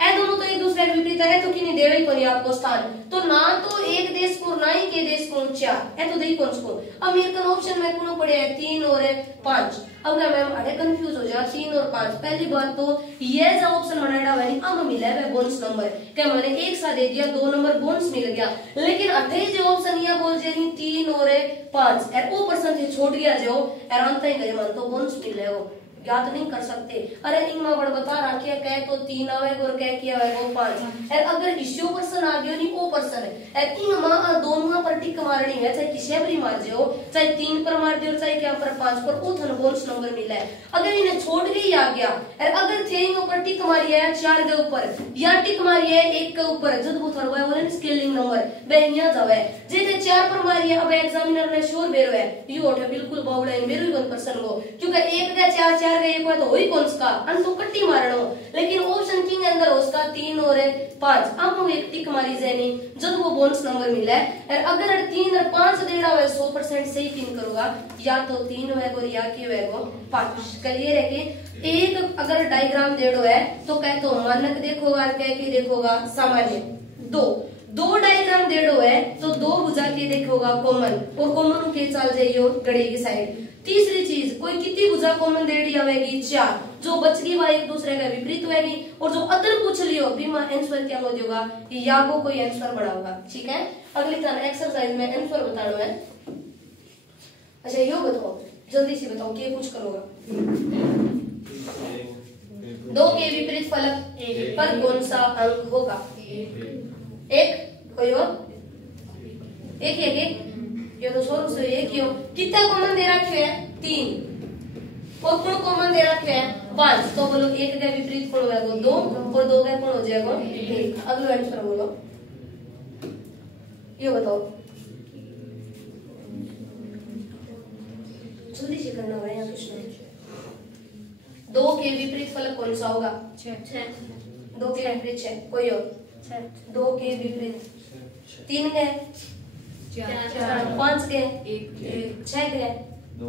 ए दोनों तो एक दूसरे के विपरीत है तो किन्हीं देवे को नहीं आपको स्थान तो ना तो एक देश को ना ही के देश को 4 ए तो दे कौन को। अब मेरे को ऑप्शन में कौन पड़े है 3 और 5। अब ना मैम अरे कंफ्यूज हो जा 3 और 5। पहली बात तो ये जो ऑप्शन बनाया हुआ है अब मिला है बोनस नंबर क्या मैंने एक साथ दे दिया 2 नंबर बोनस मिल गया। लेकिन अठे जो ऑप्शन ये बोल जे 3 और 5 और ओ परसेंट छोड़ गया जो आराम तय गए मन तो बोनस मिले वो याद नहीं कर सकते। अरे इनमें बड़ बता रखिए कह तो 3 आवे और कह किया है वो 5 और अगर इश्यू पर्सन आ गयो नहीं ओ पर्सन है इनमें दोनों पर टिक मारनी है चाहे किसी पर मार जो चाहे 3 पर मार दियो चाहे क्या पर 5 पर वो थन बोनस नंबर मिला है। अगर इन्हें छोड़ के आ गया और अगर थे ऊपर टिक मारी है 4 के ऊपर या टिक मारी है 1 के ऊपर जब वो थरवा बोले स्केलिंग नंबर बे यहां जावे जेते 4 पर मारी है अब एग्जामिनर ने श्योर बेरो है यू उठे बिल्कुल बावड़ा बेरो वन पर्सन को क्योंकि 1 का 4 4 का 1 हुआ तो वही कौन सा अन तो कट्टी मारनो। लेकिन ऑप्शन किंग अंदर उसका 3 और 5 अब हम एक टिक मारी जानी जब वो बोनस नंबर मिला है और अगर 3 और 5 दे रहा है 100% सही पिन करूंगा या तो 3 होएगा या की होएगा 5। क्लियर है कि एक अगर डायग्राम देड़ो है तो कह तो मानक देखोगा कह के देखोगा सामान्य दो डायग्राम देड़ो है तो 2 बुझा के देखोगा कॉमन और कॉमन के चल जाइयो गड़े की साइड। तीसरी चीज कोई कितनी भुजा कॉमन देड़ी आवेगी 4 जो बच गई वह एक दूसरे का विपरीत होगी और जो अदर पूछ लियो बीमा आंसर क्या हो जाएगा या को कोई आंसर बढ़ाऊंगा। ठीक है अगली तरह एक्सरसाइज में आंसर बताना है। अच्छा यो बताओ जल्दी से बताओ क्या कुछ करोगा 2 के विपरीत फलक पर कौन सा अंक होगा 1 कोई और एक है कि ये तो सोच से एक ही हो कितना कॉमन दे रखे है 3 और कौन कॉमन दे रखे है 5 तो बोलो 1 के विपरीत कौन होगा 2 और 2 का कौन हो जाएगा 1। अगला आंसर बोलो ये बताओ जल्दी से करना है यहाँ कुछ नहीं। 2 के विपरीत फलक कौन सा होगा 6 2 के विपरीत 6 कोई और 2 के विपरीत 3 के 4 5 के 6 के 2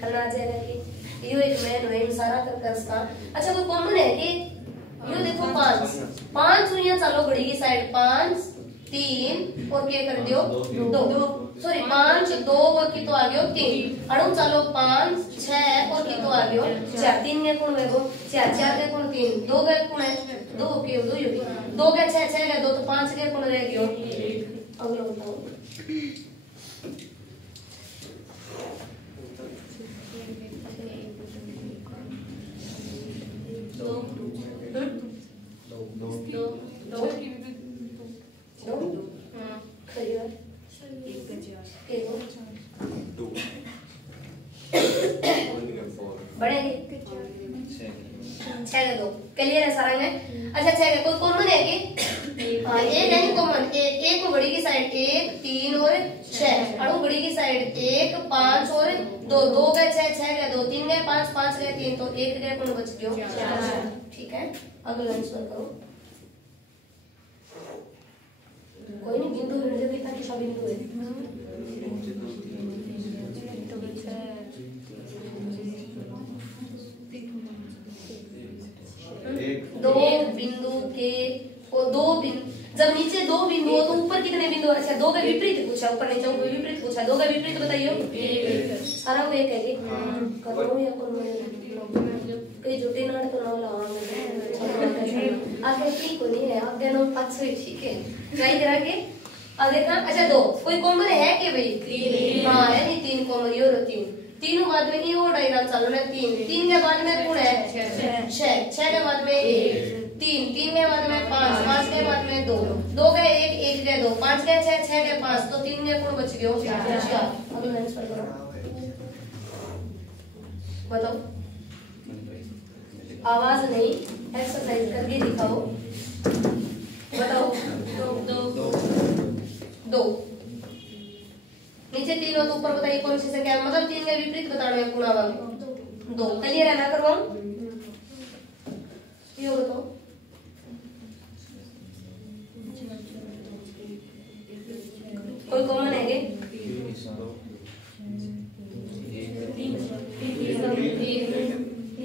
करना जाएगा कि यो एक मैन है सारा कर इसका। अच्छा कोई कॉमन है कि यो देखो 5 यहाँ चलो घड़ी की साइड 5 3 और क्या कर दियो 2 सॉरी 5 2 और की तो आ गयो 3 अड़ो चलो 5 6 और की तो आ गयो 4 3 के कौन है वो 4 4 के कौन 3 2 के कौन है 2 के 2 के 6 6 के 2 तो 5 के कौन रह गयो। अगला बताओ है। अच्छा 6 का कोई कॉमन है कि हाँ एक है नहीं कॉमन, एक को घड़ी की साइड 1 3 और 6 और घड़ी की साइड 1 5 और 2 2 गए 6 6 गए 2 3 गए 5 5 गए 3 तो 1 गए कौन बच गयो। ठीक है अगला आंसर करो। कोई नहीं बिंदु मुझे भी ताकि सब बिंदु है। दो बिंदु के और दो बिंदु जब नीचे दो बिंदु हो तो ऊपर कितने बिंदु। अच्छा दो का विपरीत पूछा, ऊपर नीचे विपरीत पूछा, दो का विपरीत बताइए। सारा वो एक है जी करो या कोई झूठी नाड़ तो ना लावांगे आगे ठीक को नहीं है आगे नो अच्छा ही ठीक है ट्राई करा के और देखना। अच्छा दो कोई कॉमन है कि भाई हाँ है नहीं 3 कॉमन ये और 3 तीनों बाद में ये और डायग्राम चालू है 3 3 के बाद में कौन है 6 6 के बाद में 1 3 3 के बाद में 5 5 के बाद में 2 2 गए 1 1 गए 2 5 गए 6 6 गए 5 तो 3 के कौन बच गयो 4। अगला आंसर करो बताओ। आवाज नहीं एक्सरसाइज करके दिखाओ बताओ। 2 नीचे 3 और ऊपर बताइए कौन सी संख्या है मतलब 3 के विपरीत बताना है गुणा 2 क्लियर है ना करवाऊं ये बताओ। कोई कॉमन है क्या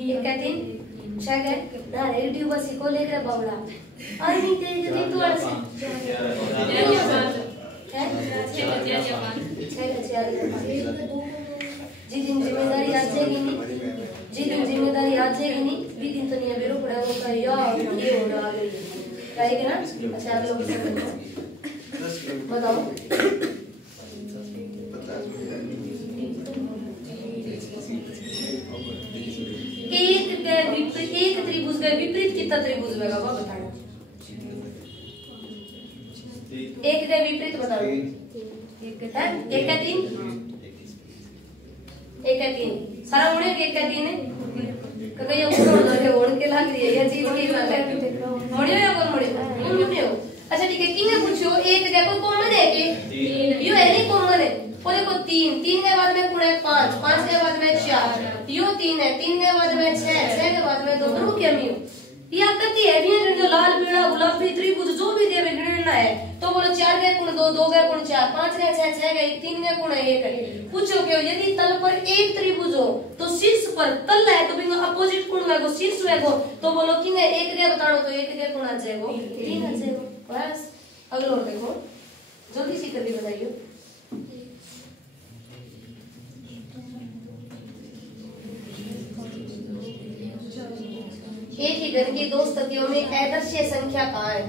एक का 3 6 का ना रेडियो बस को लेकर बावड़ा आई नहीं तेरे दिन तो ऐसे जी दिन जिम्मेदारी आज जाएगी नहीं जी दिन जिम्मेदारी आज जाएगी नहीं भी दिन तो नहीं बेरो पड़ा होता है यार ये हो रहा है रहेगा ना। अच्छा आप लोग बताओ। एक त्रिभुज का विपरीत कितना त्रिभुज होगा वो बताना। एक का विपरीत बताओ। एक का 3 एक का 3 सारा उड़े एक का 3 है कहीं ऊपर उड़ के ओढ़ के लग रही है ये चीज की बात है मोड़ियो या कौन मोड़ियो। अच्छा ठीक है किंग ने पूछो एक का कोई कॉमन है कि यो है नहीं कॉमन है और देखो 3 3 के बाद में कौन है 5 5 के बाद में 4 यो 3 है 3 के बाद में 6 6 के बाद में 2 रू क्या मियो ये आकृति है भी जो लाल पीला गुलाबी त्रिभुज जो भी देवे गिनना है तो बोलो 4 के गुण 2 2 के गुण 4 5 के 6 6 के 3 के गुण 1 पूछो क्यों यदि तल पर एक त्रिभुज हो तो शीर्ष पर तल है तो बिंगो अपोजिट कोण है वो शीर्ष है वो तो बोलो कि ने 1 के बताओ तो 1 के गुण आ जाएगा 3 आ जाएगा बस। अगला और देखो जल्दी से करके बताइए। एक ही घन की 2 स्थितियों में अदृश्य संख्या कहाँ है।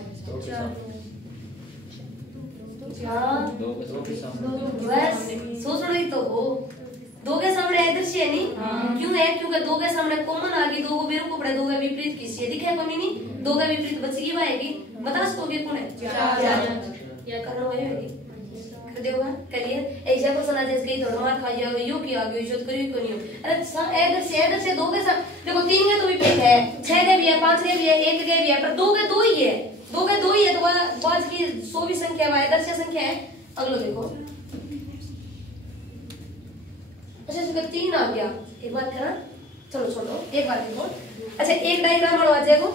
बस सोच रही तो हो 2 के सामने अदृश्य है नहीं क्यों है क्योंकि 2 के सामने कॉमन आ गई 2 को बेरों को पड़े 2 का विपरीत किसी है दिखे कमी नहीं 2 का विपरीत बचेगी वाएगी बता सकोगे कौन है या करना वाएगी कर देगा करिए ऐसा क्वेश्चन आ जाए कहीं थोड़ा मार खा जाओगे यो की आगे इज्जत करिए क्यों नहीं हो। अरे अदृश्य 2 के साथ देखो 3 के तो विपरीत है 6 के भी है 5 के भी है 1 के भी है पर 2 के 2 ही है 2 के 2 ही है तो बाद की 100 भी संख्या है आदर्श संख्या है। अगलो देखो। अच्छा इसका 3 आ गया एक बात करना चलो छोड़ो एक बात देखो। अच्छा एक डायग्राम बनवा जाएगा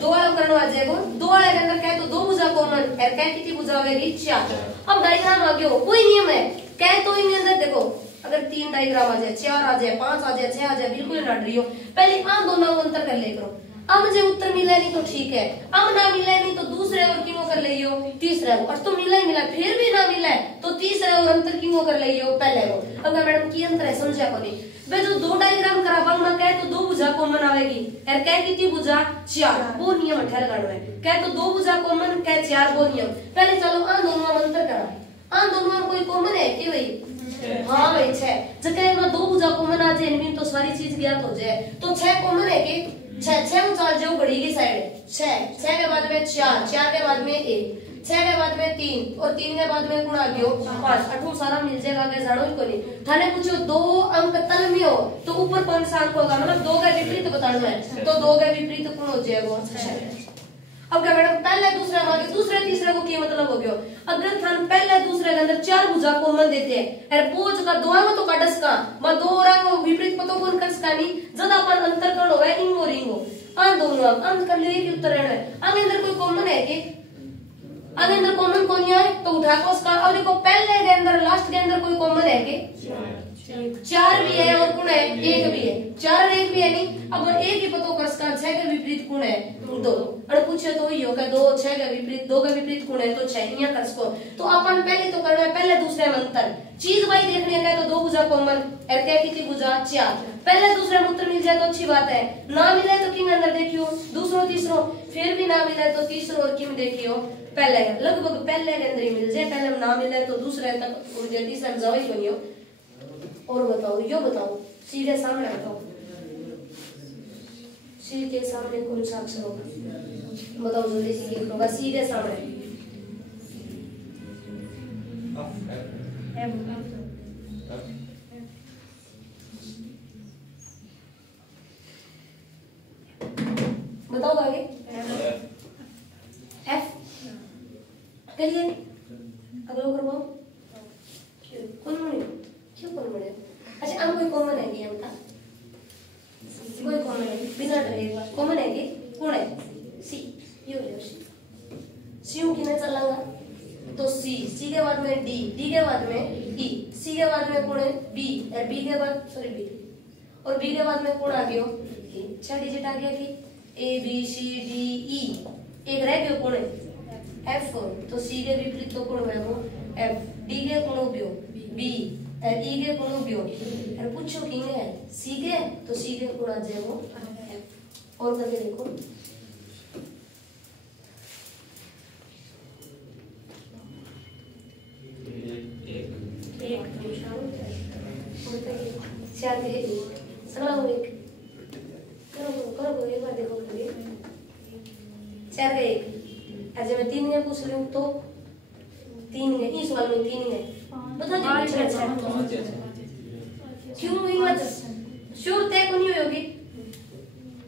2 वाला करना आ जाएगा 2 वाले के अंदर क्या है तो 2 भुजा कॉमन है क्या कितनी भुजा होगी 4। अब डायग्राम आ गया कोई नियम है क्या तो इनके अंदर देखो अगर 3 डायग्राम आ जाए 4 आ जाए 5 आ जाए 6 आ जाए बिल्कुल ना डरियो पहले आम दोनों अंतर कर ले करो। अब मुझे उत्तर मिला नहीं तो ठीक है अब ना मिला नहीं तो दूसरे और क्यों कर लियो तीसरे और तो मिला ही मिला फिर भी ना मिला तो तीसरे और अंतर क्यों कर लियो पहले को। अगर मैडम की अंतर है समझा को नहीं वे जो 2 डायग्राम करा पाऊंगा कहे तो 2 भुजा कॉमन आवेगी और कहे कितनी भुजा 4 वो नियम ठहर गढ़ है कहे तो 2 भुजा कॉमन कहे 4 वो नियम। पहले चलो आ दोनों में अंतर करा आ दोनों में कोई कॉमन है कि भाई हाँ भाई 6 जगह में 2 भुजा कॉमन आ जाए इनमें तो सारी चीज ज्ञात हो जाए तो 6 कॉमन है कि 6 6 चार जो घड़ी की साइड 6 6 के बाद में 4 4 के बाद में 1 6 के बाद में 3 और 3 के बाद में गुणा गयो 5 अठू सारा मिल जाएगा आगे जानो ही कोनी थाने पूछो 2 अंक तल में हो तो ऊपर कौन सा अंक होगा मतलब 2 का विपरीत बताना है तो 2 का विपरीत कौन हो जाएगा। अब क्या मैडम पहले दूसरे मांगे दूसरे तीसरे को क्या मतलब हो गया अगर थान पहले दूसरे के अंदर 4 भुजा कॉमन देते हैं अरे बोझ का दो में तो काटस का मैं 2 और विपरीत पतो कौन कर सका नहीं ज्यादा अपन अंतर कर होगा इंग और इंगो आन दोनों अंत कर लिए कि उत्तर है आगे अंदर कोई कॉमन है कि आगे अंदर कॉमन कौन है तो उठा को उसका और देखो पहले के अंदर लास्ट के अंदर कोई कॉमन है कि 4 भी है और गुण है 1 भी है 4 और 1 भी है नहीं अब 1 ही पतो कर सका 6 के विपरीत गुण है 2 और पूछे तो ही होगा 2 6 के विपरीत 2 के विपरीत गुण है तो 6 यहां कर सको तो अपन पहले तो करना है पहले दूसरे में अंतर चीज भाई देखने का है तो 2 भुजा कॉमन और क्या कितनी भुजा 4 पहले दूसरे में उत्तर मिल जाए तो अच्छी बात है ना मिले तो किंग अंदर देखियो दूसरो तीसरो फिर भी ना मिले तो तीसरो और किंग देखियो पहले लगभग पहले के अंदर ही मिल जाए पहले ना मिले तो दूसरे तक उड़ जाए तीसरे में जाओ ही बनियो। और बताओ यो बताओ सी के सामने बताओ सी के सामने कौन सा अक्षर होगा बताओ जल्दी सी लिख होगा सी के सामने बताओ आगे एफ कहिए अगला करवाओ कौन बने क्यों कौन बने अच्छा हम कोई कॉमन है ये बता कोई कॉमन है बिना डरे कॉमन है कि कौन है सी यो ले सी क्यों किने चलेगा तो सी के बाद में डी के बाद में ई सी के बाद में कौन है बी और बी के बाद सॉरी बी और बी के बाद में कौन आ गयो ए 6 डिजिट आ गया कि A B C D E एक रह गयो कौन है एफ तो सी के विपरीत तो कौन है वो एफ डी के कौन हो गयो बी और ई के कौन हो गयो और पूछो किंग है सी के तो सी के कौन आ जाए वो एफ और करके देखो चार के सगला हो एक करो एक बार देखो करिए 4 का 1 आज मैं 3 ने पूछ रही हूं तो 3 है इस सवाल में 3 है बता दीजिए क्यों नहीं मत श्योर तय को नहीं होगी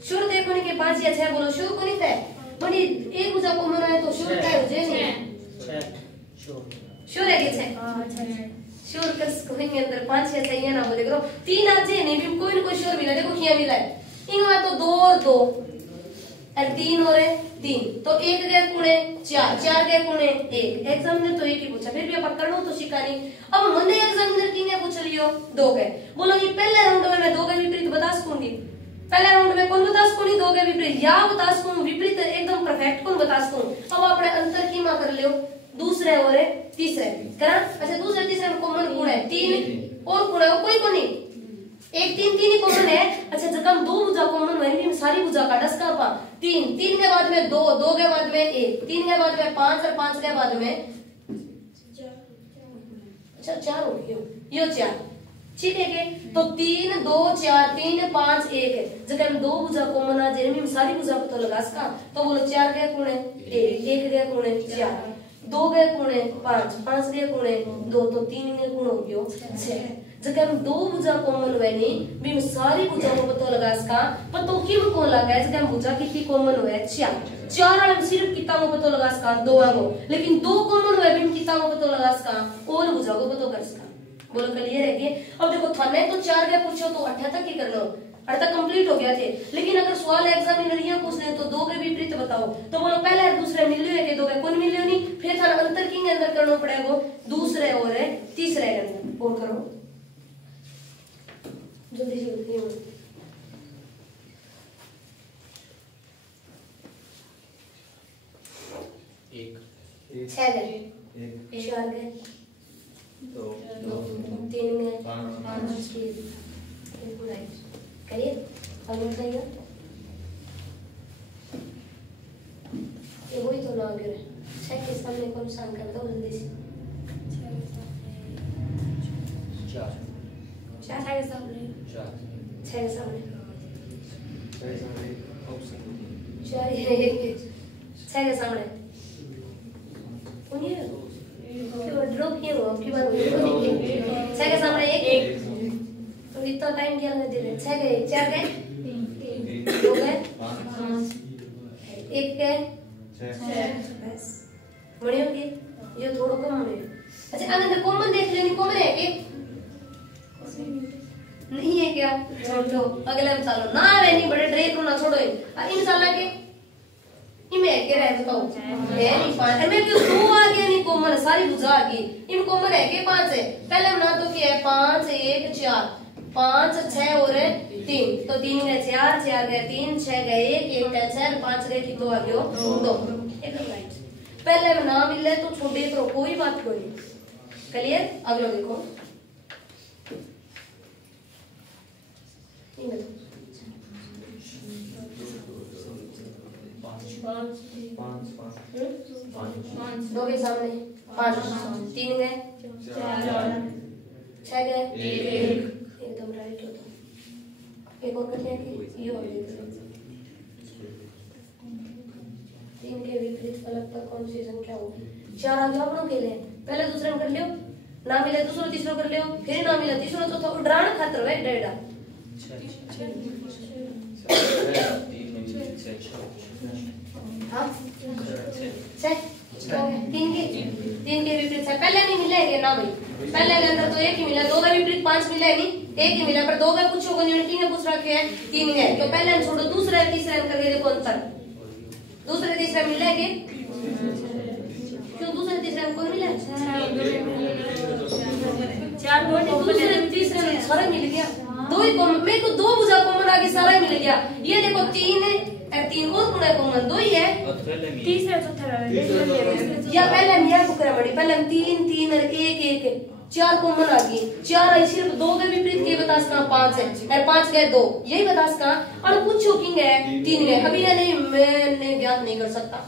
श्योर तय कोने के 5 या 6 बोलो श्योर को नहीं तय बड़ी एक पूजा को मना है तो श्योर तय हो जाए नहीं श्योर है कि 6 श्योर कर कोई के अंदर 5 या 6 ना बोले करो 3 आज नहीं भी कोई ना कोई श्योर मिला देखो क्या मिला है इनमें तो 2 और 2 और 3 और 3 तो 1 के गुणे 4 के गुणे 1 एग्जामिनर तो एक ही पूछा फिर भी अपन करनो तो सीखा नहीं अब मैंने एग्जामिनर की ने पूछ लियो 2 के बोलो ये पहले राउंड में मैं 2 के विपरीत बता सकूंगी पहले राउंड में कौन बता सकूंगी 2 के विपरीत या बता सकूं विपरीत एकदम परफेक्ट कौन बता सकूं अब अपने अंतर की मां कर लियो दूसरे और तीसरे करा अच्छा दूसरे तीसरे में कॉमन गुण है 3 और गुण है कोई को नहीं 1 3 3 ही कॉमन है अच्छा जब हम 2 भुजा कॉमन है लेकिन सारी भुजा का 10 का पा 3 3 के बाद में 2 2 के बाद में 1 3 के बाद में 5 और 5 के बाद में अच्छा 4 हो गया यो 4 ठीक है के तो 3 2 4 3 5 1 है जब हम 2 भुजा कॉमन आ जाए में सारी भुजा को तो लगा सका तो बोलो 4 के गुण है 1 के गुण है 4 2 के गुण है 5 5 के गुण है 2 तो 3 के गुण हो गयो 6 जब हम 2 भुजा कॉमन हुए नहीं भी सारी भुजा को पता लगा सका पर तो किम को लगा है जब हम भुजा कितनी कॉमन हुए 4 हम सिर्फ कितना को पता लगा सका 2 को लेकिन 2 कॉमन हुए भी कितना को पता लगा सका और भुजा को पता कर सका बोलो क्लियर है कि अब देखो थाने तो 4 के पूछो तो 8 तक ही कर लो 8 तक कंप्लीट हो गया थे लेकिन अगर सवाल एग्जामिनर ये पूछ ले तो 2 के विपरीत बताओ तो बोलो पहले और दूसरे मिलियो है कि 2 के कौन मिलियो नहीं फिर थाना अंतर के अंदर करना पड़ेगा दूसरे और तीसरे के अंदर और करो जल्दी जल्दी एक 6 गए 4 गए 2 3 गए 5 6 करिए और बताइए ये वही तो ना गिरे 6 के सामने कौन सा अंक बताओ जल्दी से 4 के सामने 6 के सामने 4 6 के सामने सुनिए ड्रॉप किए हो आपकी बार हो छह के सामने एक तो इतना टाइम क्या लगा दे रहे छह गए चार गए दो गए एक गए बस बड़े होंगे ये थोड़ा कम होने अच्छा अंदर कॉमन देख लेनी कॉमन है कि नहीं है क्या छोड़ दो अगले में चलो ना वे नहीं बड़े ड्रे को ना छोड़ो इन साला के इमे के रह बताओ है नहीं पांच मैं क्यों दो आ गया नहीं कॉमन सारी बुझा आ गई इन कॉमन है के पांच है पहले बना तो क्या है 5 1 4 5 6 और 3 तो 3 गए 4 4 गए 3 6 गए 1 1 गए 6 5 गए कितने आ गयो 2 एकदम राइट पहले में ना मिले तो छोड़े करो कोई बात कोई नहीं क्लियर अगला देखो दो के सामने 5 3 गए 6 गए एकदम राइट होता एक और करते हैं ये और तीन के विपरीत फलक पर कौन सी संख्या होगी 4 आ गया अपनों के लिए पहले दूसरे में कर लियो ना मिले दूसरा तीसरा कर लियो फिर ना मिला तीसरा चौथा उड़ान खातर है डेढ़ा हाँ तीन के विपरीत है पहले नहीं मिलेगा ना भाई पहले के अंदर तो एक ही मिला दो का विपरीत 5 मिला नहीं एक ही मिला पर दो का कुछ होगा यूनिटी ने पूछ रखे हैं 3 है तो पहले छोड़ो दूसरा तीसरा करके देखो अंतर दूसरे तीसरा मिलेगा क्यों दूसरे तीसरे कौन मिला चार दूसरे तीसरे में सारा मिल गया दो ही कॉमन मेरे को दो बुझा कॉमन आगे सारा मिल गया ये देखो 3 और गुणा कॉमन 2 ही है तीसरा चौथा या पहले मिया बुकरा बड़ी पहले 3 3 और 1 1 4 कॉमन आ गई 4 है सिर्फ 2 के विपरीत के बतास कहां 5 है और 5 गए 2 यही बतास कहां और कुछ चोकिंग है 3 है अभी ये नहीं मैं ज्ञात नहीं कर सकता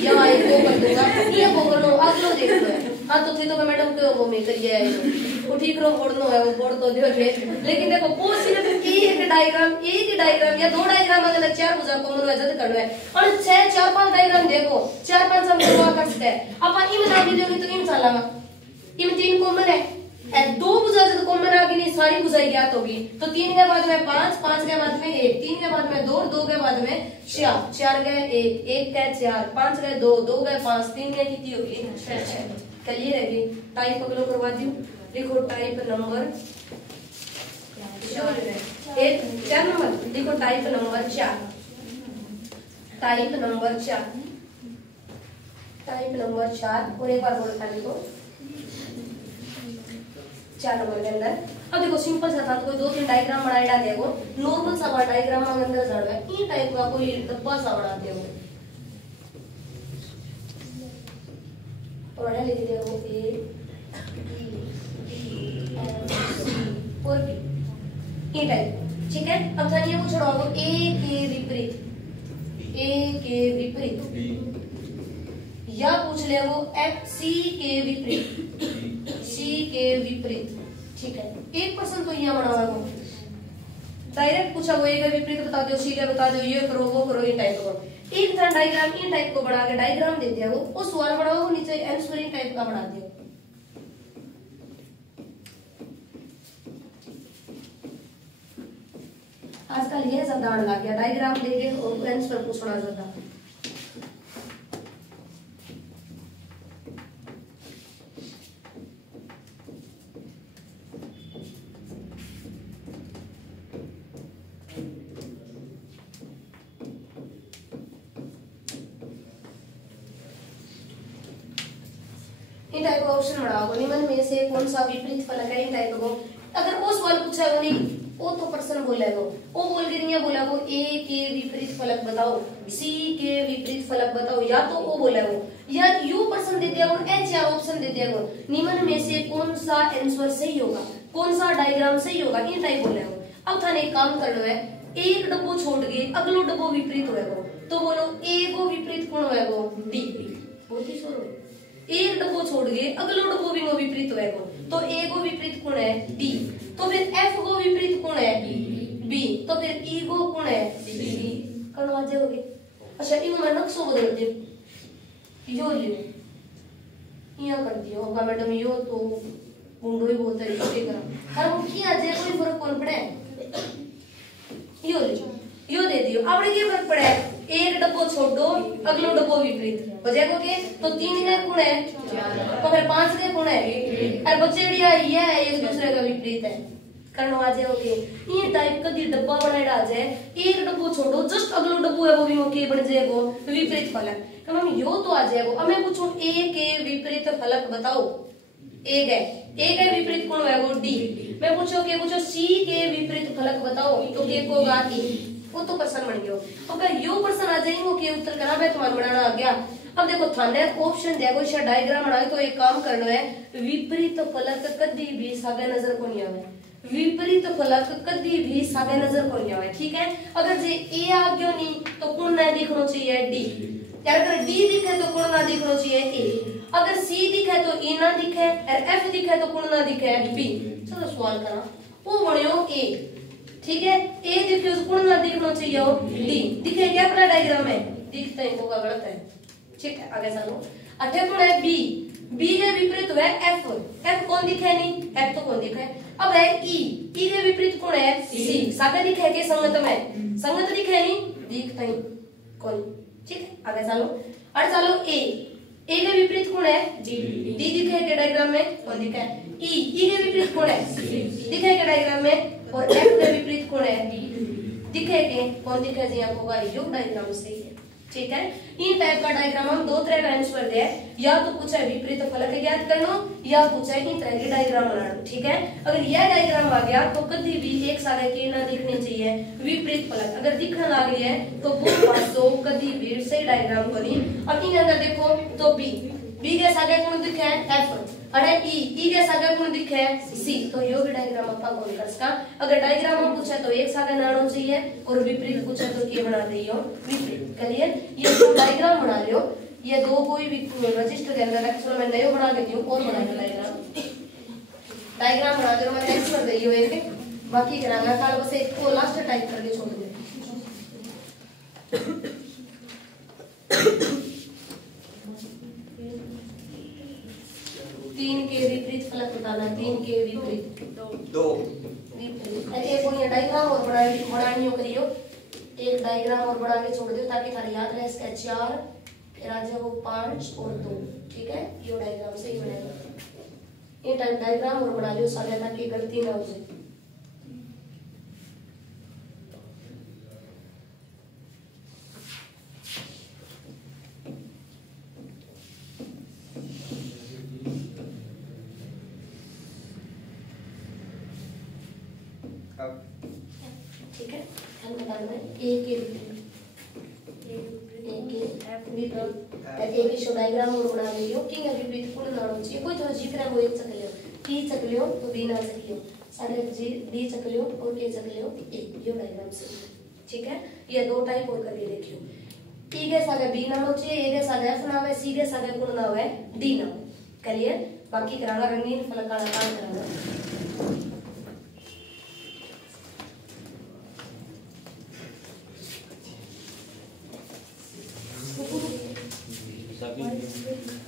या ये को कर दूंगा ये को कर लो अगलो देख लो हां तो थे तो मैडम को वो मैं करिए वो ठीक रो बोर्डनो है वो बोर्ड तो दियो थे लेकिन देखो वो सिर्फ एक डायग्राम या 2 डायग्राम अगर 4 बुझा कॉमन है जद करनो है और 6 4 5 डायग्राम देखो 4 5 हम करवा कर सकते हैं अपन इम ना भी देंगे तो इम चलावा इम 3 कॉमन है 2 बुझा जब कॉमन आ गई नहीं सारी बुझाई ज्ञात होगी तो 3 के बाद में 5 5 के बाद में 1 3 के बाद में 2 2 के बाद में 4 4 गए 1 1 गए 4 5 गए 2 2 गए 5 3 गए कितनी होगी 6 क्लियर है जी टाइप अगलो करवा दियो लिखो टाइप नंबर 4 नंबर लिखो टाइप नंबर 4 टाइप नंबर 4 और एक बार बोल खा लिखो 4 नंबर के अंदर अब देखो सिंपल सा था तो कोई 2-3 डायग्राम बनाएगा देखो नॉर्मल सा डायग्राम के अंदर जड़ है ई टाइप का कोई डब्बा सा बना दे वो और लिख दे वो ए बी और बी ई टाइप ठीक है अब जानिए वो छोड़ो ए के विपरीत या पूछ ले वो एफ सी के विपरीत ठीक है 1% तो यहाँ बना हुआ डायरेक्ट पूछा वो ए का विपरीत बता दो सी का बता दो ये करो वो करो ये टाइप करो एक तरह डायग्राम इन टाइप को बना के डायग्राम दे दिया वो सवाल बना वो नीचे आंसर इन टाइप का बना दिया आजकल ये सब दाड़ लग गया डायग्राम देके और आंसर पूछना ज्यादा इन टाइप का ऑप्शन बढ़ाओ निम्न में से कौन सा विपरीत फलक है इन टाइप को अगर वो सवाल पूछा वो नहीं वो तो प्रश्न बोलेगा वो बोल के नहीं बोला वो ए के विपरीत फलक बताओ सी के विपरीत फलक बताओ या तो वो बोला वो या यू प्रश्न दे दिया और एच या ऑप्शन दे दिया वो निम्न में से कौन सा आंसर सही होगा कौन सा डायग्राम सही होगा इन टाइप बोले वो अब थाने एक काम करना है एक डब्बो छोड़ के अगलो डब्बो विपरीत होएगा तो बोलो ए को विपरीत कौन होएगा डी बहुत ही सर एक डब्बो छोड़ के अगलो डब्बो भी वो विपरीत होएगा तो ए को विपरीत कौन है डी तो फिर एफ को विपरीत कौन है बी तो फिर ई को कौन है सी करवा जाओगे अच्छा इन मैं नक्शो बदल दे यो लियो यहाँ कर दियो होगा मैडम यो तो मुंडो ही बोलते हैं ये करा हर वो किया जे कोई फर्क कौन पड़े यो दे दियो आपने क्या फर्क पड़ा है एक डब्बो छोड़ दो अगलो डब्बो विपरीत हो जाएगा के तो 3 का गुण है तो फिर 5 का गुण है और बचेड़िया ये है एक दूसरे का विपरीत है करनो आ जाओगे ये टाइप का दी डब्बा बनाएड़ा आ जाए एक डब्बो छोड़ो जस्ट अगलो डब्बो है वो भी ओके बन जाएगा विपरीत फलक तो हम यो तो आ जाएगा अब मैं पूछूं ए के विपरीत फलक बताओ ए के विपरीत कोण है वो डी मैं पूछो सी के विपरीत फलक बताओ तो के को होगा ई वो तो प्रश्न बन गयो अब यो प्रश्न आ जाएंगे के उत्तर करा मैं तुम्हारा बनाना आ गया अब देखो थाने ऑप्शन दिया कोई सा डायग्राम बनाए तो एक काम करना है विपरीत फलक कदी भी सागे नजर को नहीं आवे विपरीत फलक कदी भी सागे नजर को नहीं आवे ठीक है अगर जे ए आ गयो नहीं तो कोण ना दिखनो चाहिए डी यार अगर डी दिखे तो कोण ना दिखनो चाहिए ए अगर सी दिखे तो ई ना दिखे और एफ दिखे तो कोण ना दिखे बी चलो सवाल करा वो बनियो ए ठीक है ए दिखे तो कोण ना दिखनो चाहिए डी दिखे क्या अपना डायग्राम में दिखता है होगा गलत है ठीक है आगे चलो अठे कोण है बी बी के विपरीत है एफ एफ कौन दिखे नहीं एफ तो कौन दिखे अब है ई ई के विपरीत कौन है सी सागे दिखे के संगत में संगत दिखे नहीं दिखता ही कौन ठीक है आगे चलो और चलो ए के विपरीत कौन है डी डी दिखे के डायग्राम में कौन दिखे ई के विपरीत कौन है दिखे के डायग्राम में और एफ के विपरीत कौन है दिखे के कौन दिखे जी आपको का यो डायग्राम सही है ठीक है इन टाइप का डायग्राम हम दो तरह का आंसर दे या तो पूछा है विपरीत फलक ज्ञात करना या पूछा है इन तरह के डायग्राम बनाना ठीक है अगर यह डायग्राम आ गया तो कभी भी एक सारे के ना दिखने चाहिए विपरीत फलक अगर दिखने लग रही है तो वो पासो कभी भी सही डायग्राम करी अब इन अंदर देखो तो बी के सागे कोण दिखे एफ अरे ई के सागे कोण दिखे सी तो यो भी डायग्राम अपन कौन कर सका अगर डायग्राम हम पूछे तो एक सागे नानो चाहिए और विपरीत पूछे तो के बना दियो विपरीत क्लियर ये दो डायग्राम बना लियो ये दो कोई भी रजिस्टर के अंदर एक्चुअल में नयो बना देती हूं और बना के डायग्राम बना दे मैं नेक्स्ट कर दियो एक बाकी कराना कल बस एक को लास्ट टाइप करके छोड़ दे तीन के विपरीत फलक बताना तीन के विपरीत दो विपरीत एक और ये डायग्राम और बनानी करियो एक डायग्राम और बना के छोड़ दियो ताकि थारी याद रहे इसका 4 फिर आ जाए वो 5 और 2 ठीक है ये डायग्राम सही बनेगा ये टाइप डायग्राम और बना लियो सारे ताकि गलती ना हो जाए ठीक है हम बताना ए के विपरीत शो डायग्राम और बना लियो कि अभी विपरीत पूर्ण नाम चाहिए कोई तो जीत रहा वो एक चक लियो टी चक लियो तो बी ना चक लियो सारे जी डी चक लियो और के चक लियो ए ये डायग्राम से ठीक है ये दो टाइप और करके देखियो टी के साथ बी नाम चाहिए ए के साथ एफ नाम है सी के साथ पूर्ण नाम है डी नाम क्लियर बाकी कराना रंगीन फलक का काम कराना Sabi